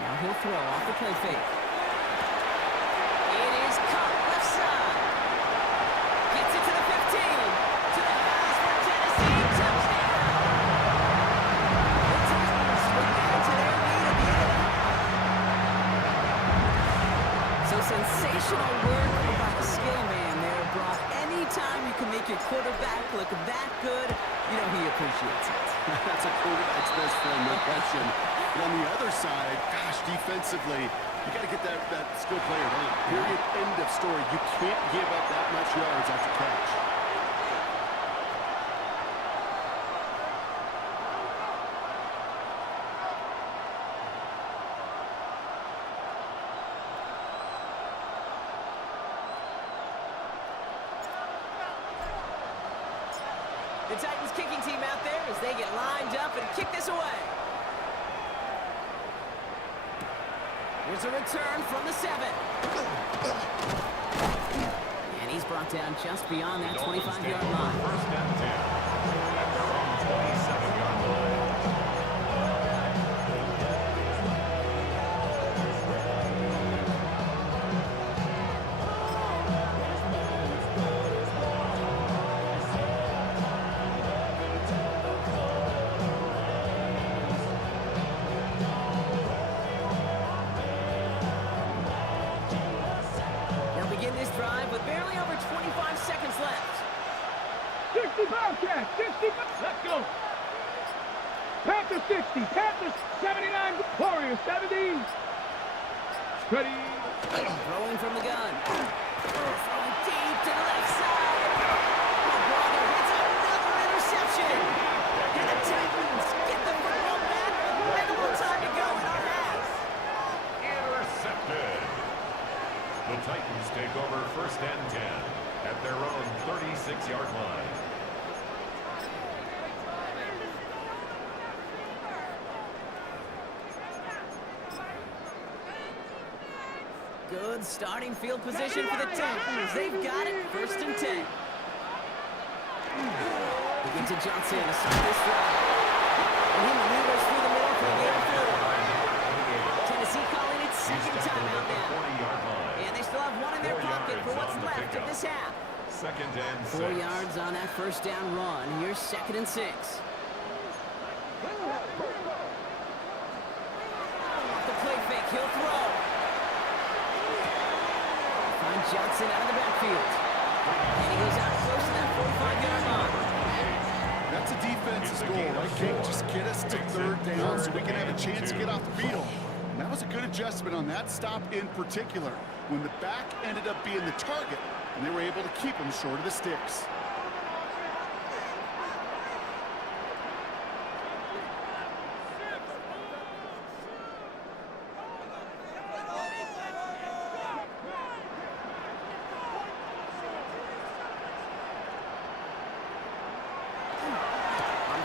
Now he'll throw off the play fake. It is caught left side. Gets it to the 15. To the house for Tennessee. Touchdown. The Titans will add to their lead at the end. So sensational work by the skill man there, Brock. Anytime you can make your quarterback look that good, you know he appreciates it. That's a quarterback's best friend, no question. But on the other side, gosh, defensively, you got to get that skill player down. Period, end of story. You can't give up that much yards after catch. The Titans kicking team out there as they get lined up and kick this away. Here's a return from the 7. And he's brought down just beyond that 25-yard line. 1st and 10. From 27-yard line. This drive with barely over 25 seconds left. 60 Bobcats, 60. Let's go. Panthers 60, Panthers 79, Warriors 70. Ready. Throwing from the gun. Throwing deep to the left side. Oh, brother, it's another interception. And the Titans get the football back with minimal time to go in our half. Intercepted. The Titans take over 1st and 10 at their own 36-yard line. Good starting field position for the Titans. They've got it. 1st and 10. They get to Johnson to start this drive. And he maneuvers through the middle for a gain of 4. Tennessee calling it second timeout now. And they still have one in their pocket for what's left of this half. 2nd and 6. 4 yards on that 1st down run. Here's 2nd and 6. Off the play fake, he'll throw. Find Johnson out of the backfield. And he goes out close to that 45-yard line. That's a defense's goal, right, King? Just get us to 3rd down so we can have a chance to get off the field. And that was a good adjustment on that stop in particular, when the back ended up being the target, and they were able to keep him short of the sticks.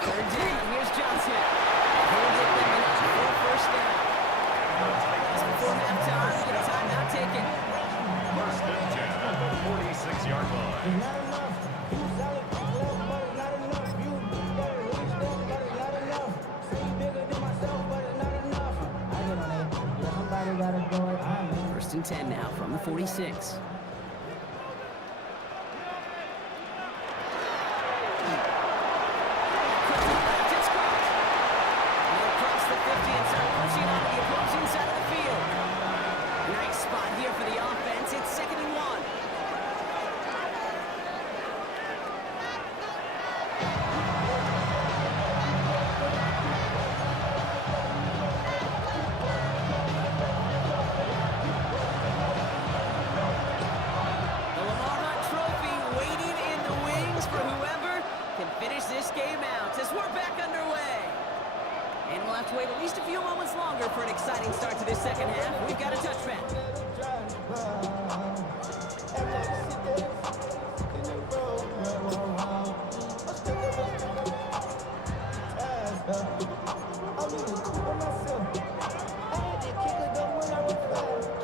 Here's Johnson. He'll get them enough for a 1st down. Just before halftime, get a timeout taken. 1st and 10 at the 46-yard line. Not enough. You solid, but it's not enough. You gotta reach them, but it's not enough. Say you bigger than myself, but it's not enough. I get on it. Yeah, somebody gotta do it. 1st and 10 now from the 46. Wait at least a few moments longer for an exciting start to this 2nd half. We've got a touchback.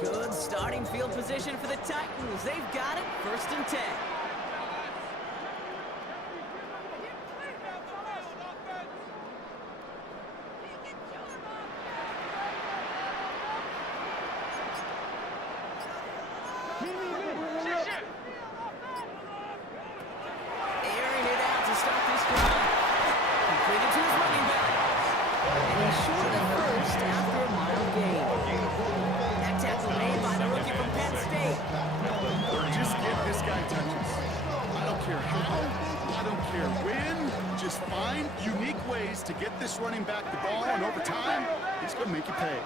Good starting field position for the Titans. They've got it. 1st and 10. Just find unique ways to get this running back the ball, and over time, he's going to make you pay.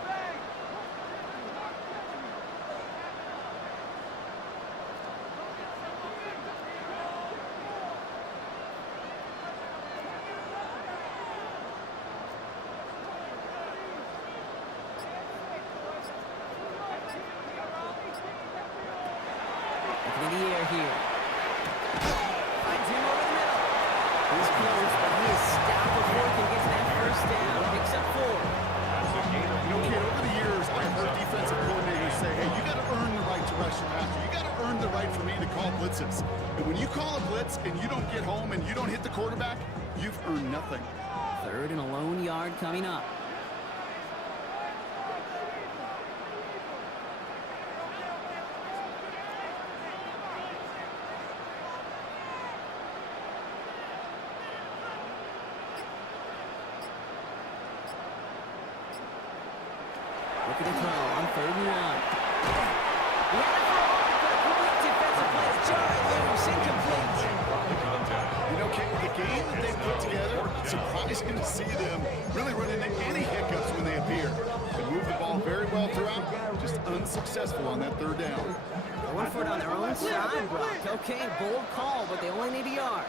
Looking in the air here. Finds him over the middle. He's close, but he is stopped before he can get to that 1st down. Picks up 4. Kid, over the years, I've heard defensive coordinators say, hey, you got to earn the right to rush your passer. You got to earn the right for me to call blitzes. And when you call a blitz and you don't get home and you don't hit the quarterback, you've earned nothing. 3rd and a lone yard coming up. Looking to throw on 3rd and 1. He had a throw, but a complete defensive play is jarring loose, incomplete. You know, King, the game that they put together, it's surprising to see them really run into any hiccups when they appear. They move the ball very well throughout, just unsuccessful on that 3rd down. Going for it on their own side, Brock. Okay, bold call, but they only need a yard.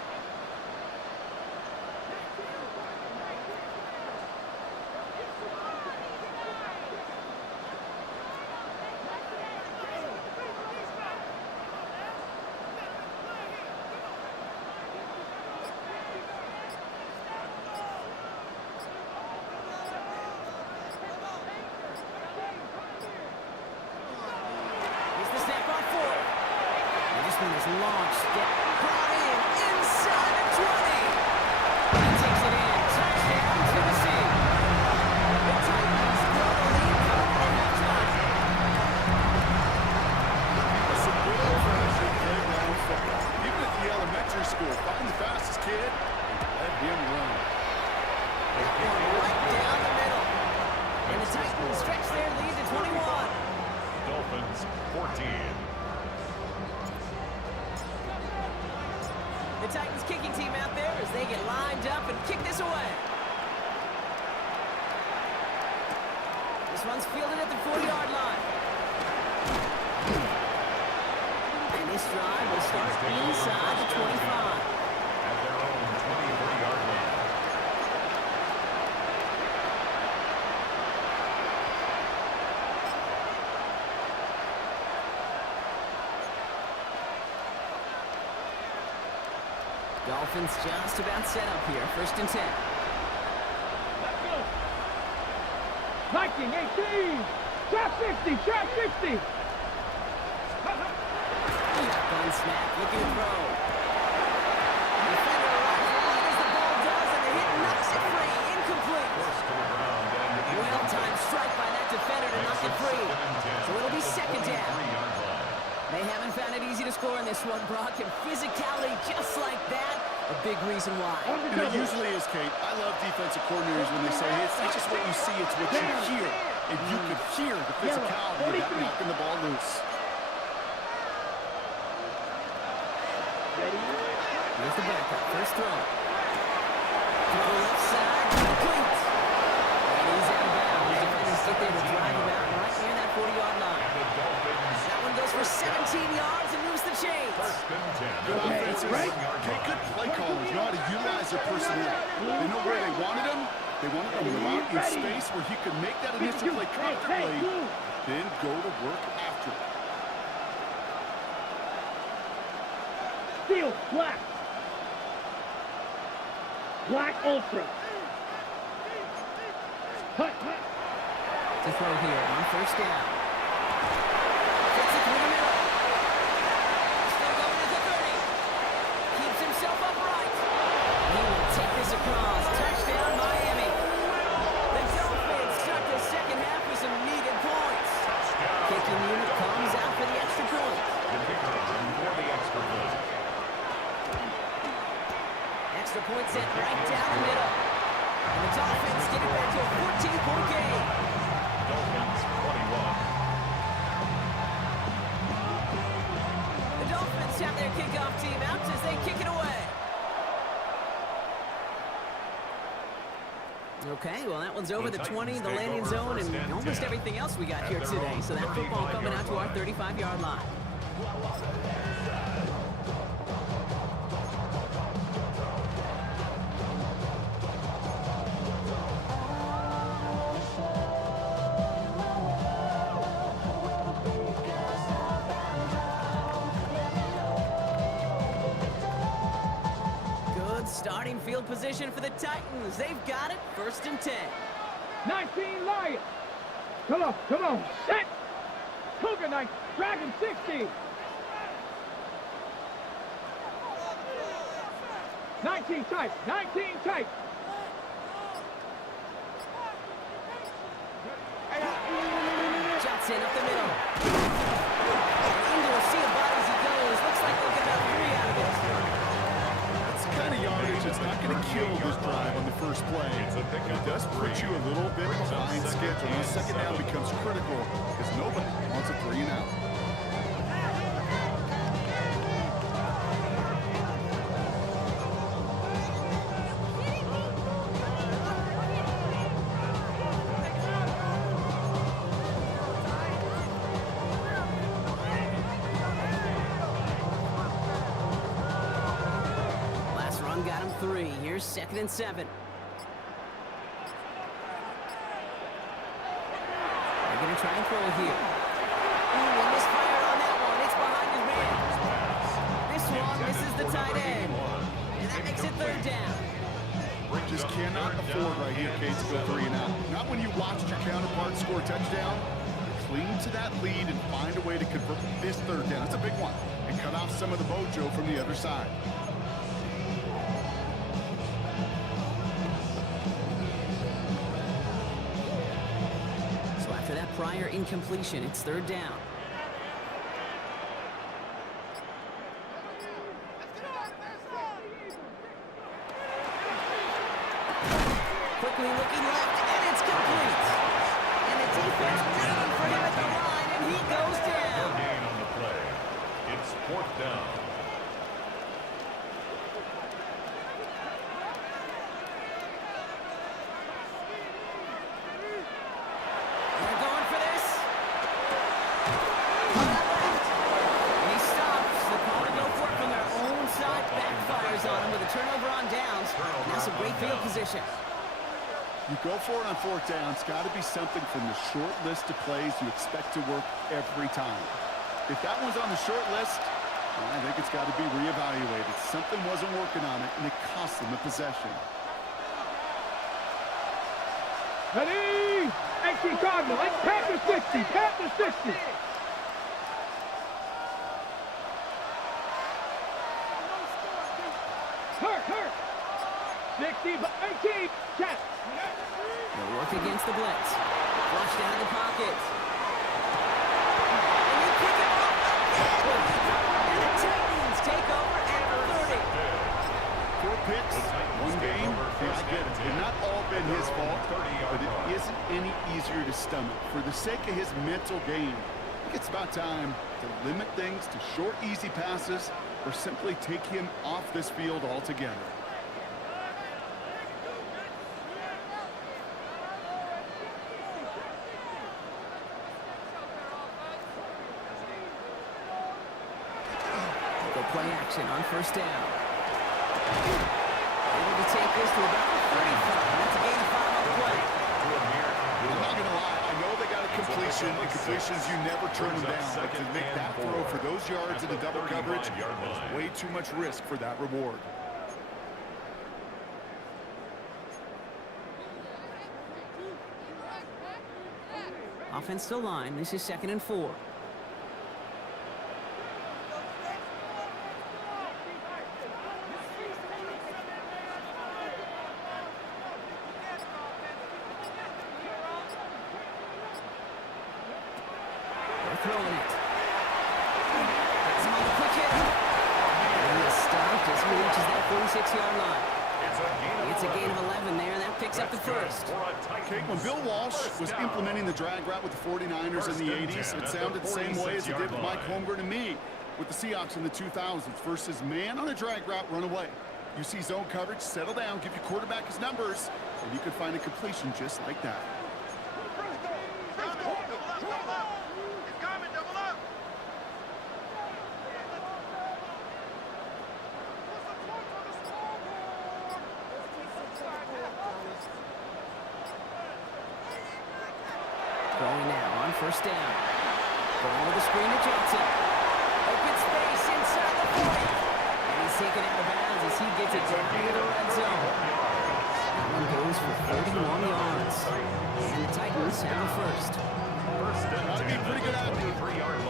This one is launched. Brought in inside the 20. He takes it in. Touchdown, Tennessee. The Titans grow the lead coming into halftime. That's a good old-fashioned playground football. Even at the elementary school, find the fastest kid and let him run. That one right down the middle. And the Titans stretch their lead to 21. Dolphins 14. The Titans kicking team out there as they get lined up and kick this away. This one's fielded at the 40-yard line. And this drive will start inside the 25. At their own 23-yard line. Dolphins just about set up here. 1st and 10. Let's go. Viking 18. Trap 60. Trap 60. Gun snap, looking to throw. Defender arrives right as the ball does, and the hit knocks it free. Incomplete. Well-timed strike by that defender to knock it free. So it'll be 2nd down. They haven't found it easy to score in this one, Brock, and physicality just like that, a big reason why. And it usually is, Kate. I love defensive coordinators when they say, hey, it's not just what you see, it's what you hear. And you can hear the physicality of that knocking the ball loose. Here's the backup. First throw. To the left side. Complete. And he's out of bounds. The defenders get there to drive him out right near that 40-yard line. That one goes for 17 yards and moves the chains. Good offensive. Okay, good play callers know how to utilize their personnel. They know where they wanted him. They wanted him out in space where he could make that initial play comfortably, then go to work after it. Steel, black. Black Ultra. Hut. To throw here on 1st down. Gets it through the middle. Still going to the 30. Keeps himself upright. He will take this across. Touchdown, Miami. The Dolphins start the 2nd half with some needed points. Kicking unit comes out for the extra point. The kicker for the extra point. Extra point set right down the middle. And the Dolphins get it back to a 14-point game. Dolphins 21. The Dolphins have their kickoff team out as they kick it away. Okay, well, that one's over the 20, the landing zone, and almost everything else we got here today. So that football coming out to our 35-yard line. Starting field position for the Titans. They've got it. 1st and 10. 19 Lions. Come on. Set. Cougar 9. Dragon 60. 19 tight. 19 tight. Johnson up the middle. Into a sea of bodies he goes. Looks like they'll get about 3 out of it. Kind of yardage, it's not going to kill this drive on the first play. It does put you a little bit behind schedule. The 2nd down becomes critical because nobody wants a 3 and out. Got him 3. Here's 2nd and 7. They're going to try and throw it here. Ooh, he misfired on that one. It's behind his man. This one misses the tight end. And that makes it 3rd down. Just cannot afford right here, Kate, to go 3 and out. Not when you watched your counterpart score a touchdown. cling to that lead and find a way to convert this third down. It's a big one. And cut off some of the mojo from the other side. So after that prior incompletion, it's third down. Quickly looking left, and it's complete. And the defense waiting for him at the line, and he goes down. No gain on the play. It's fourth down. They're going for this. And he stops. The call to go for it from their own side backfires on him with a turnover on downs. And that's a great field position. You go for it on fourth down. It's got to be something from the short list of plays you expect to work every time. If that one's on the short list, well, I think it's got to be reevaluated. Something wasn't working on it, and it cost them the possession. Ready? 80 Cardinal. Panther 60. Panther 60. Hurt. 60 by 18. Check. They'll work against the blitz. Flushed out of the pocket. And you pick it up again. And the Titans take over at 30. 4 picks, one game. Yeah, I get it. They've not all been his fault, but it isn't any easier to stomach. For the sake of his mental game, I think it's about time to limit things to short, easy passes or simply take him off this field altogether. Play action on first down. Able to take this to about 35. That's a gain of 5 on the play. I'm not going to lie. I know they got a completion, and completions, you never turn them down. But to make that throw for those yards in the double coverage, there's way too much risk for that reward. Offense to line. This is 2nd and 4. Throwing it. That's him on the quick hit. And he is stopped as he reaches that 46-yard line. It's a gain of 11 there, and that picks up the first. Okay, when Bill Walsh was implementing the drag route with the 49ers in the 80s, it sounded the same way as it did with Mike Holmgren and me with the Seahawks in the 2000s versus man on a drag route, run away. You see zone coverage, settle down, give your quarterback his numbers, and you can find a completion just like that. Going now on first down. Going with the screen to Johnson. Open space inside the 40. And he's taken out of bounds as he gets it down into the red zone. That one goes for 31 yards. And the Titans have the first. Gotta be pretty good at it.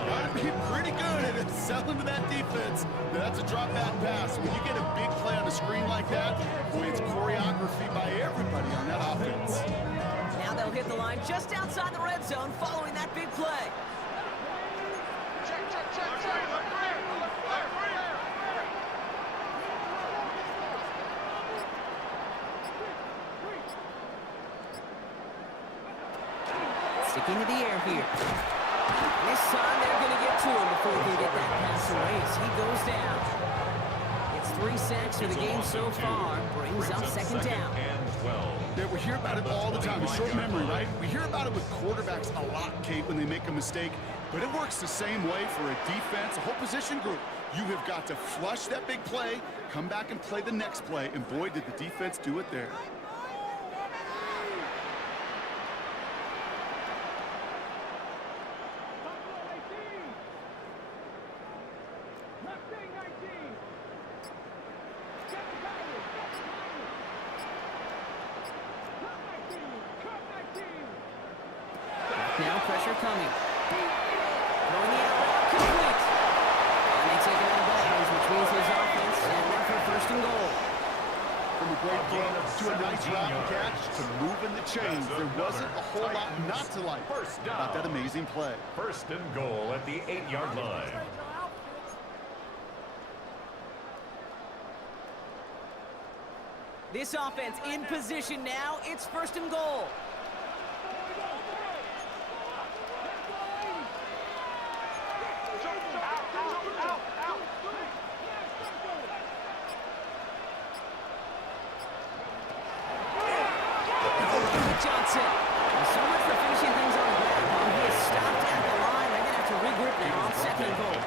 Gotta be pretty good at selling to that defense. That's a drop back pass. When you get a big play on a screen like that, boy, it's choreography by everybody on that offense. Now they'll hit the line just outside the red zone following that big play. Sticking to the air here. This time they're going to get to him before he can get that pass away as he goes down. It's 3 sacks for the game so far. Brings up 2nd down. Yeah, we hear about it all the time. It's short memory, right? We hear about it with quarterbacks a lot, Kate, when they make a mistake. But it works the same way for a defense, a whole position group. You have got to flush that big play, come back and play the next play, and boy, did the defense do it there. Now pressure coming. Throwing the out route complete. And they take it out of bounds, which means his offense and then for first and goal. From a great throw to a nice route and catch to moving the chains, there wasn't a whole lot not to like about that amazing play. First and goal at the 8-yard line. This offense in position now. It's first and goal. Johnson. So much for finishing things on the ground. He is stopped at the line. They're going to have to regroup now on second and goal.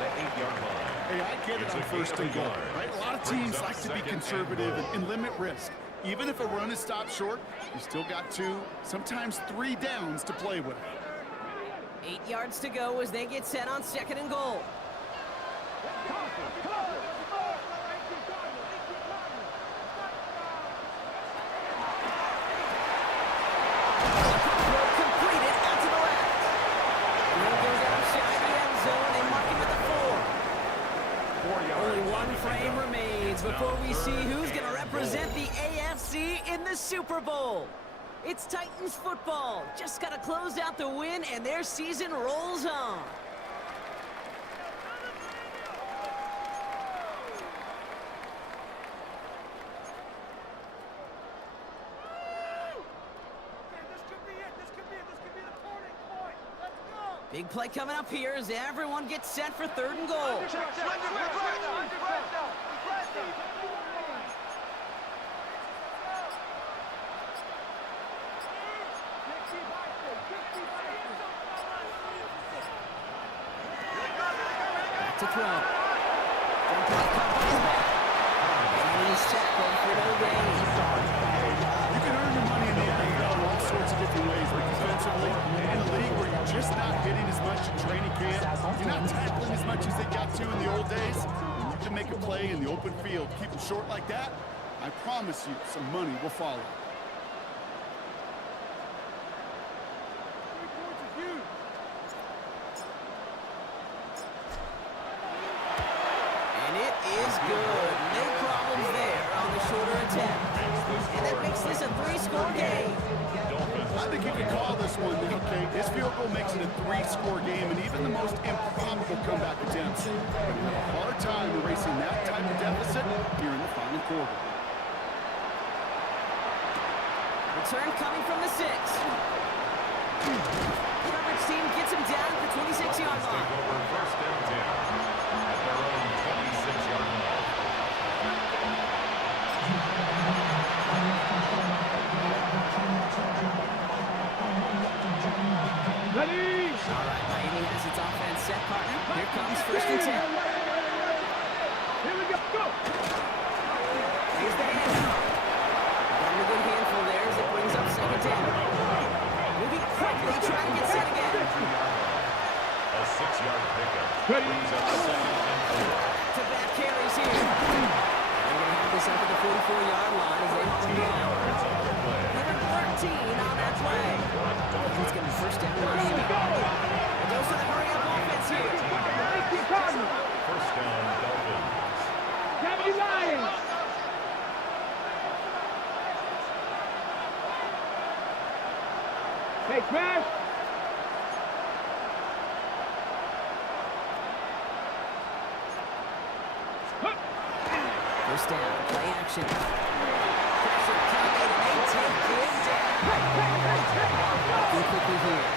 Hey, I get it on first and goal, right? A lot of teams like to be conservative and limit risk. Even if a run is stopped short, you still got 2, sometimes 3 downs to play with. 8 yards to go as they get set on second and goal. Completed out to the left. And he goes outside the end zone. They mark him at the 4. Only one frame remains before we see who's going to represent the AFC in the Super Bowl. It's Titans football. Just got to close out the win, and their season rolls on. Big play coming up here as everyone gets set for third and goal. Back to throw. Jump off, cut by his back. And he's tackled for no gain. You can earn your money in the NFL in all sorts of different ways, but defensively, in a league where you're just not hitting as much in training camp, you're not tackling as much as they got to in the old days, and you can make a play in the open field, keep them short like that, I promise you some money will follow. And it is good. No problems there on the shorter attempt. And that makes this a 3-score game. I think you can call this one now, Kate. This field goal makes it a 3-score game, and even the most improbable comeback attempts will have a hard time erasing that type of deficit here in the final quarter. Return coming from the 6. Coverage team gets him down at the 26-yard line. First and 10 at their own 26-yard line. Ready? All right, Miami has its offense set, partner. Here comes first and 10. Here we go. Go. Here's the handoff. Got a good handful there as it brings up second down. Moving quickly, trying to get set again. A 6-yard pickup. Ready? Brings up second and 4. Back-to-back carries here. They're going to have this up at the 44-yard line as they haul him down. Number 13 on that play. He's going to be first down. Miami. It goes to the hurry-up offense here. First down, Dolphins. Miami Lions. Hey, Crash. First down, play action. Pressure coming, and they take him down. Working quickly here.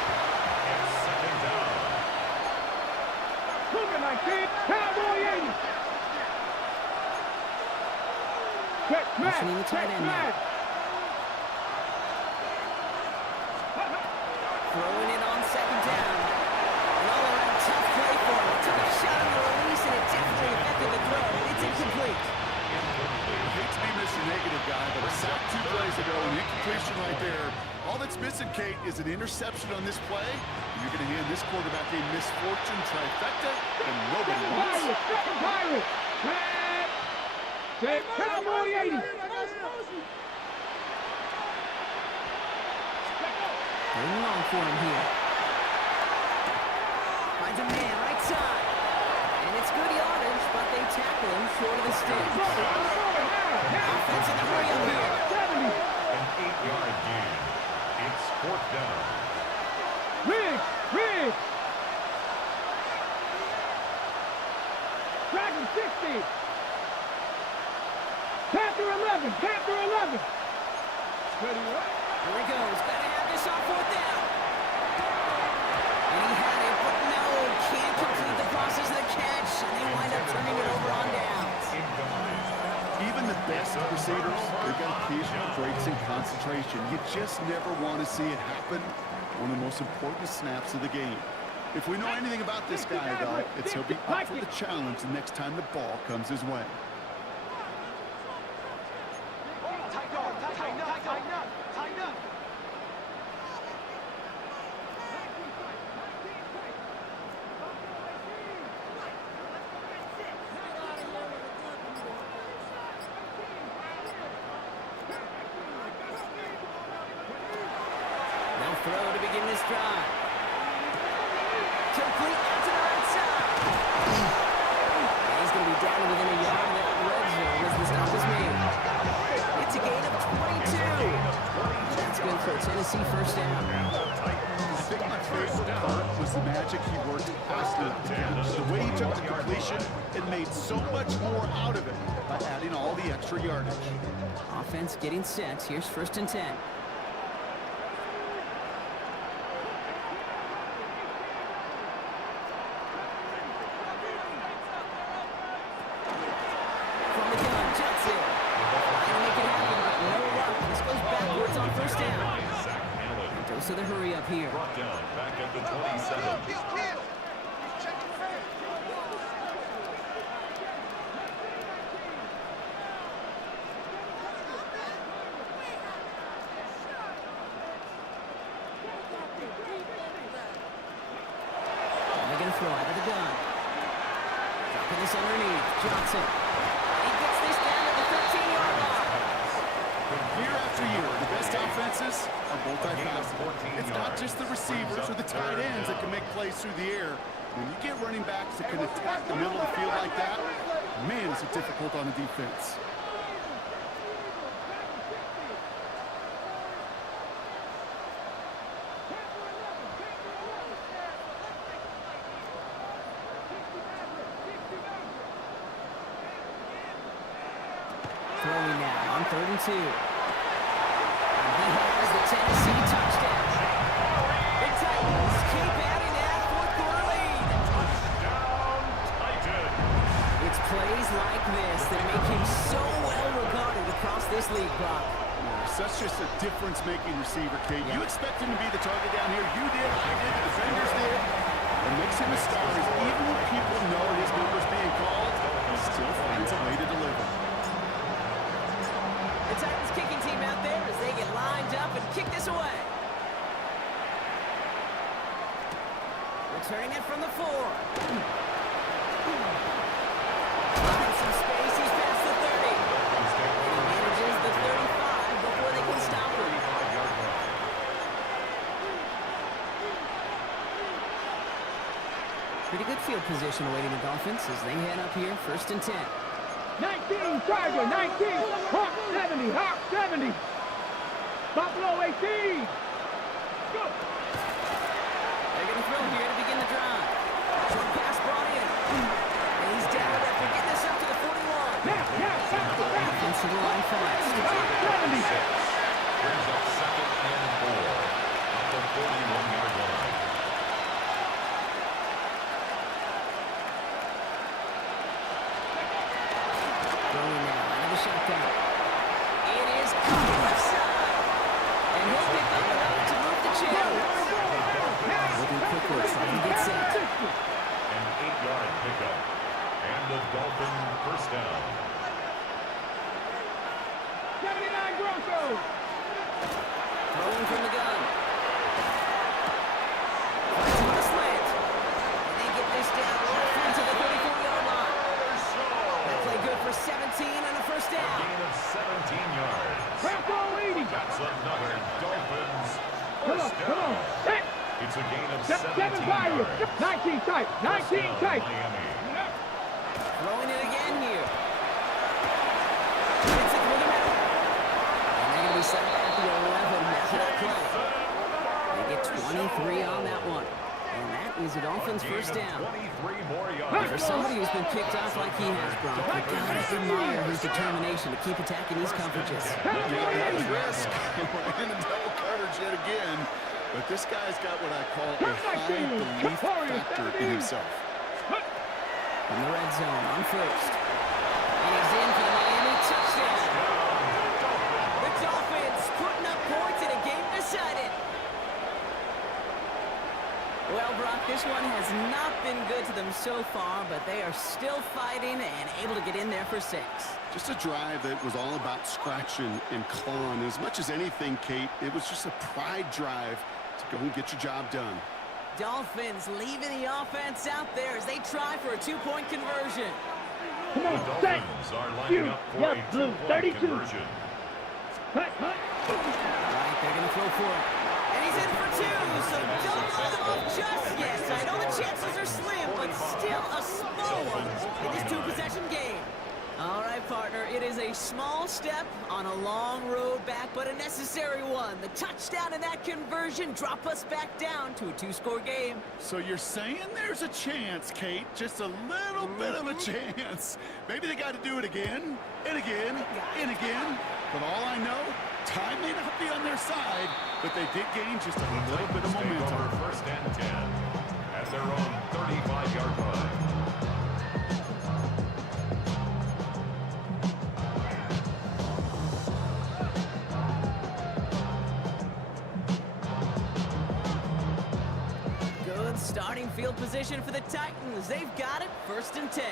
Second down. Cougar 19, Cowboy 80. Check Motioning the smash, tight check end now. smash. Throwing it on second down. An all-around tough play for him. Took a shot on the release, and it definitely affected the throw. It's incomplete. I hate to be Mr. Negative guy, but a sack 2 plays ago, an incompletion right there. All that's missing, Kate, is an interception on this play. You're going to hand this quarterback a misfortune trifecta, and nobody wants. Second pirate. Check Cowboy 80. Going long for him here. the sticks. Offense in the hurry up here. An 8-yard gain. It's 4th down. Rig! Dragon 60. Panther 11. Ready up. Here he goes. Gotta have this on 4th down. And he had it, but no, can't complete the process of the catch, and they wind up turning it over on downs. Even the best receivers, they've got occasional breaks in concentration. You just never want to see it happen. One of the most important snaps of the game. If we know anything about this guy, though, it's he'll be up for the challenge the next time the ball comes his way. Tighten up. They'll throw to begin this drive. Complete out to the right side. And he's going to be down within a yard of that red zone as the stop is made. It's a gain of 22. That's good for a Tennessee first down. I think my favorite part was the magic he worked past the catch. The way he took the completion and made so much more out of it by adding all the extra yardage. Offense getting set. Here's 1st and 10. From the gun, Johnson. Trying to make it happen, but no luck. This goes backwards on 1st down. Goes to the hurry up here. Brought down back at the 27. They're going to throw out of the gun. Dropping this underneath. Johnson. He gets this down at the 13-yard line. Year after year, the best offenses are multi-faceted. It's not just the receivers or the tight ends that can make plays through the air. When you get running backs that can attack the middle of the field like that, man, is it difficult on the defense. Throwing now on 3rd and 2. And he has the Tennessee touchdown. The Titans keep adding that 4th quarter lead. It's plays like this that make him so well regarded across this league, Brock. Such just a difference-making receiver, Kate. You expect him to be the target down here. You did, I did, the defenders did. What makes him a star is even when people know his number's being called, he still finds a way to deliver. The Titans kicking team out there as they get lined up and kick this away. Returning it from the 4. Finds some space, he's past the 30. And he manages the 35 before they can stop him. Pretty good field position awaiting the Dolphins as they head up here, 1st and 10. 19, Tiger, 19. Hawk 70, Hawk 70. Buffalo 18. Go. They're going to throw here to begin the drive. Short pass brought in. And he's down after getting this up to the 41. Offensive line fast. Hawk 70. Brings up 2nd and 4 at the 41-yard line. Throwing now, another shotgun. It is caught left side. And he'll pick up enough to move the chains. Looking quickly, trying to get set. An 8-yard pickup. And the Dolphin first down. 79 Broncos. Throwing from the gun. Finds him on a slant. And they get this down right front to the 34-yard line. That play good for 17 and a first down. Gain of 17 yards. Bronco 80. That's another Dolphins Come first on. down. Hey. It's a gain of 7 17 Bayou. yards. 19 tight. 19 tight. Miami. Throwing it again here. 3 on that one. And that is a Dolphins first down. 23 more yards. For somebody who's been picked off like he has, Brock, you gotta admire his determination to keep attacking these coverages. That's risk. We're in a double coverage yet again. But this guy's got what I call a high belief factor in himself. In the red zone on first. And he's in for the Miami touchdown. The Dolphins putting up points in a game decided. Well, Brock, this one has not been good to them so far, but they are still fighting and able to get in there for 6. Just a drive that was all about scratching and clawing. As much as anything, Kate, it was just a pride drive to go and get your job done. Dolphins leaving the offense out there as they try for a 2-point conversion. Come The on, Dolphins are lining up for a blue, 2-point 32. conversion. All right, they're going to throw for it. And he's in for 2, so don't load him up just yet. I know the chances are slim, but still a small one in this 2-possession game. All right, partner, it is a small step on a long road back, but a necessary one. The touchdown and that conversion drop us back down to a 2-score game. So you're saying there's a chance, Kate, just a little bit of a chance. Maybe they got to do it again, and again, and again. But all I know, time may not be on their side, but they did gain just a little bit of momentum. Take over first and 10 at their own 35-yard line. Good starting field position for the Titans. They've got it, first and 10.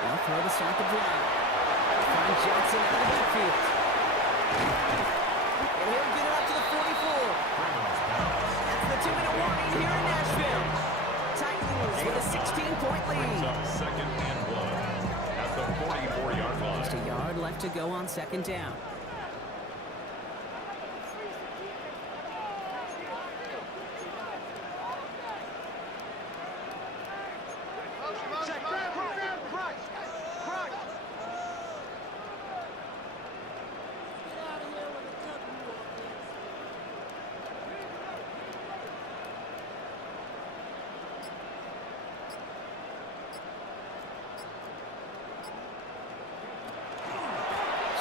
They'll throw to start the drive. Find Johnson out of the backfield. And he'll get it up to the 44. That's the 2-minute warning here in Nashville. Titans with a 16-point Brings lead. up second and 1 at the 44-yard line. Just a yard left to go on second down.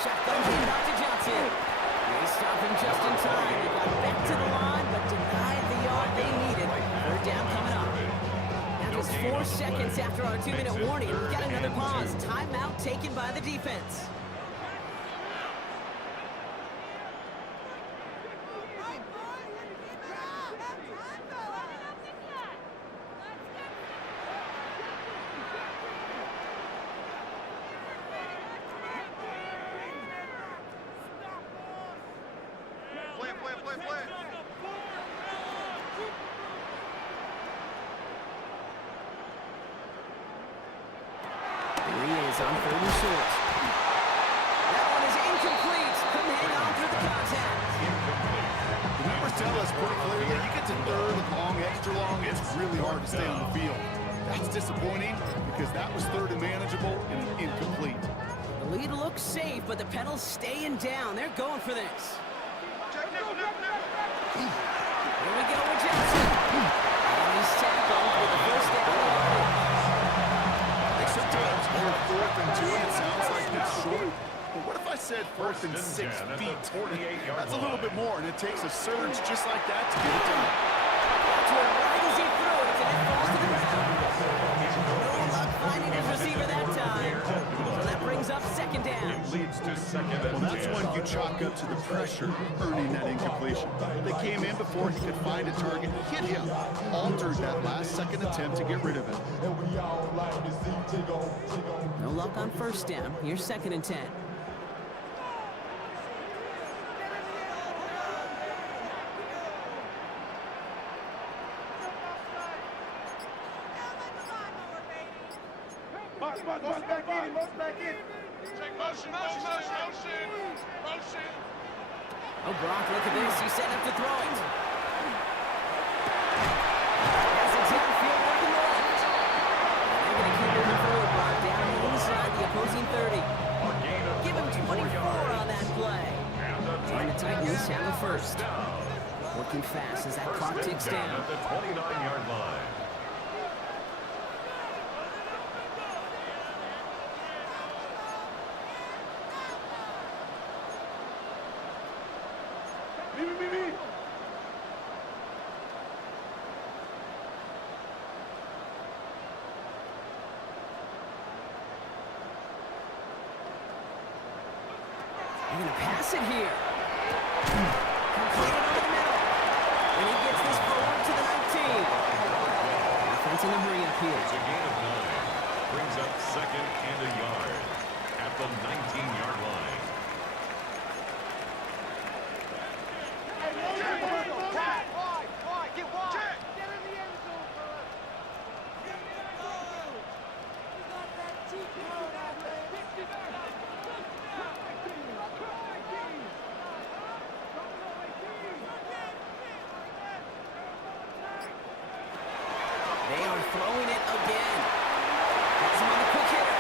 Shotgun handoff to Johnson. They stop him just in time. They got back to the line, but denied the yard they needed. Third down coming up. Now just 4 seconds after our 2-minute warning. We got another pause. Timeout taken by the defense. Here he is on 3rd and short. That one is incomplete. Couldn't hang on through the contact. The numbers tell us pretty clearly, you get to 3rd and long, extra long, it's really hard to stay on the field. That's disappointing because that was 3rd and manageable and incomplete. The lead looks safe, but the pedal's staying down. They're going for this. Here we go with Johnson. And he's tackled with the first down. Sometimes you're 4th and 2 and it sounds like it's short. But what if I said 4th and 6 feet? That's a little bit more, and it takes a surge just like that to get it done. To a right as he throws, and it falls to the ground. No luck finding his receiver that time. So that brings up second down. It leads to second and 10. Well, that's when you chalk up to the pressure earning that incompletion. They came in before he could find a target, hit him, altered that last-second attempt to get rid of it. No luck on first down. Here's second and 10. Oh, Brock, look at this. He's setting up to throw it. That's a downfield working the left. And they're going to keep moving forward, Brock, down inside the opposing 30. Give him 24 on that play. And the Titans have the first. Working fast as that clock ticks down. At the 29-yard line. They're going to pass it here. Completed over the middle. And he gets this forward to the 19. Offense in the hurry up here. It's a gain of 9. Brings up second and a yard at the 19-yard line. They are throwing it again. Has him on the quick hitter.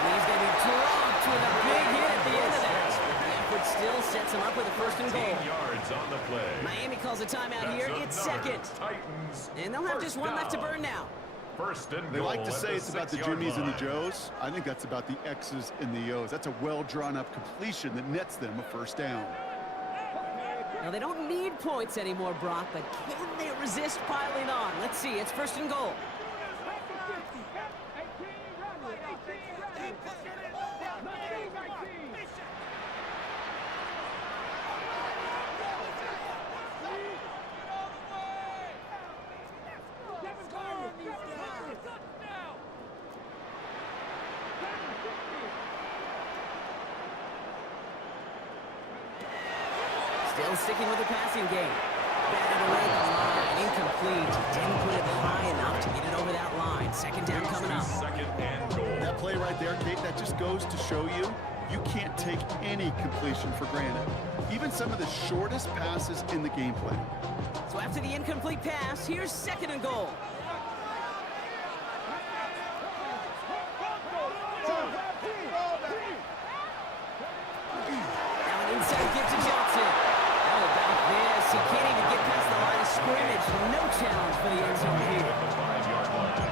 And he's going to be dropped with a big hit at the end of that. The effort still sets him up with a first and goal. 10 yards on the play. Miami calls a timeout here. It's second. Titans. And they'll have just one left to burn now. First and They goal like to at say it's about the 6-yard Jimmies and the line. Joes. I think that's about the X's and the O's. That's a well-drawn-up completion that nets them a first down. Now, they don't need points anymore, Brock, but can they resist piling on? Let's see. It's first and goal. Still sticking with the passing game. Batted away the line, incomplete. Didn't put it high enough to get it over that line. Second down coming up. Second and goal. That play right there, Kate, that just goes to show you, you can't take any completion for granted. Even some of the shortest passes in the game plan. So after the incomplete pass, here's second and goal. Now an inside give to Johnson. How about this? He can't even get past the line of scrimmage. No challenge for the end zone here.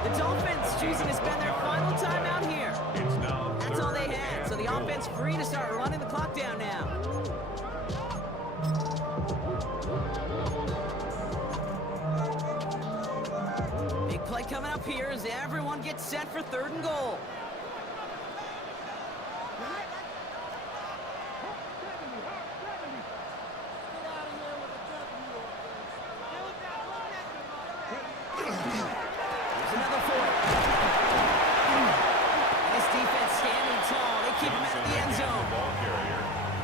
The Dolphins choosing to spend their final time out here. It's now That's all they had. So the offense free to start running the clock down now. Big play coming up here as everyone gets set for third and goal. Here's another fourth. This defense standing tall. They keep him out of the end zone.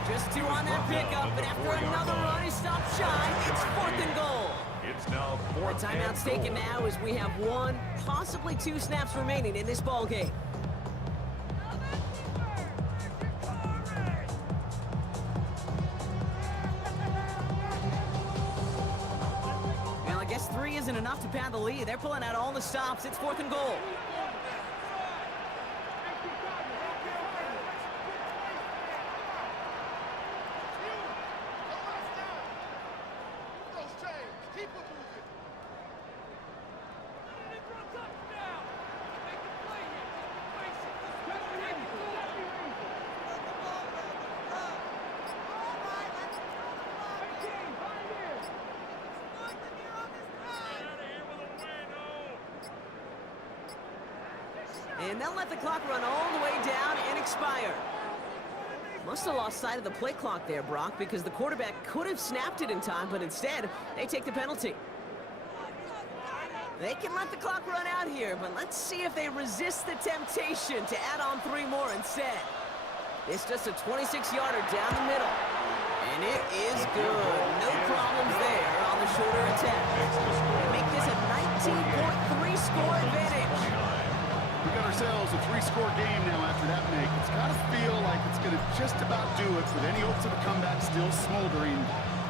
Just two on that pickup, but after another run, he stops shy. It's fourth and goal. It's now The fourth timeout's and taken goal. now as we have one, possibly two snaps remaining in this ball game. Well, I guess three isn't enough to pad the lead. They're pulling out all the stops. It's fourth and goal. And they'll let the clock run all the way down and expire. Must have lost sight of the play clock there, Brock, because the quarterback could have snapped it in time, but instead, they take the penalty. They can let the clock run out here, but let's see if they resist the temptation to add on three more instead. It's just a 26-yarder down the middle. And it is good. No problems there on the shorter attempt. They make this a 19.3 score advantage. We got ourselves a 3-score game now after that make. It's got to feel like it's going to just about do it with any hopes of a comeback still smoldering.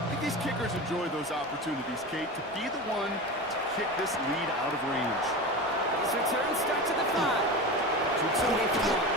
I think these kickers enjoy those opportunities, Kate, to be the one to kick this lead out of range. His returns start to the 5. Shoots away from one.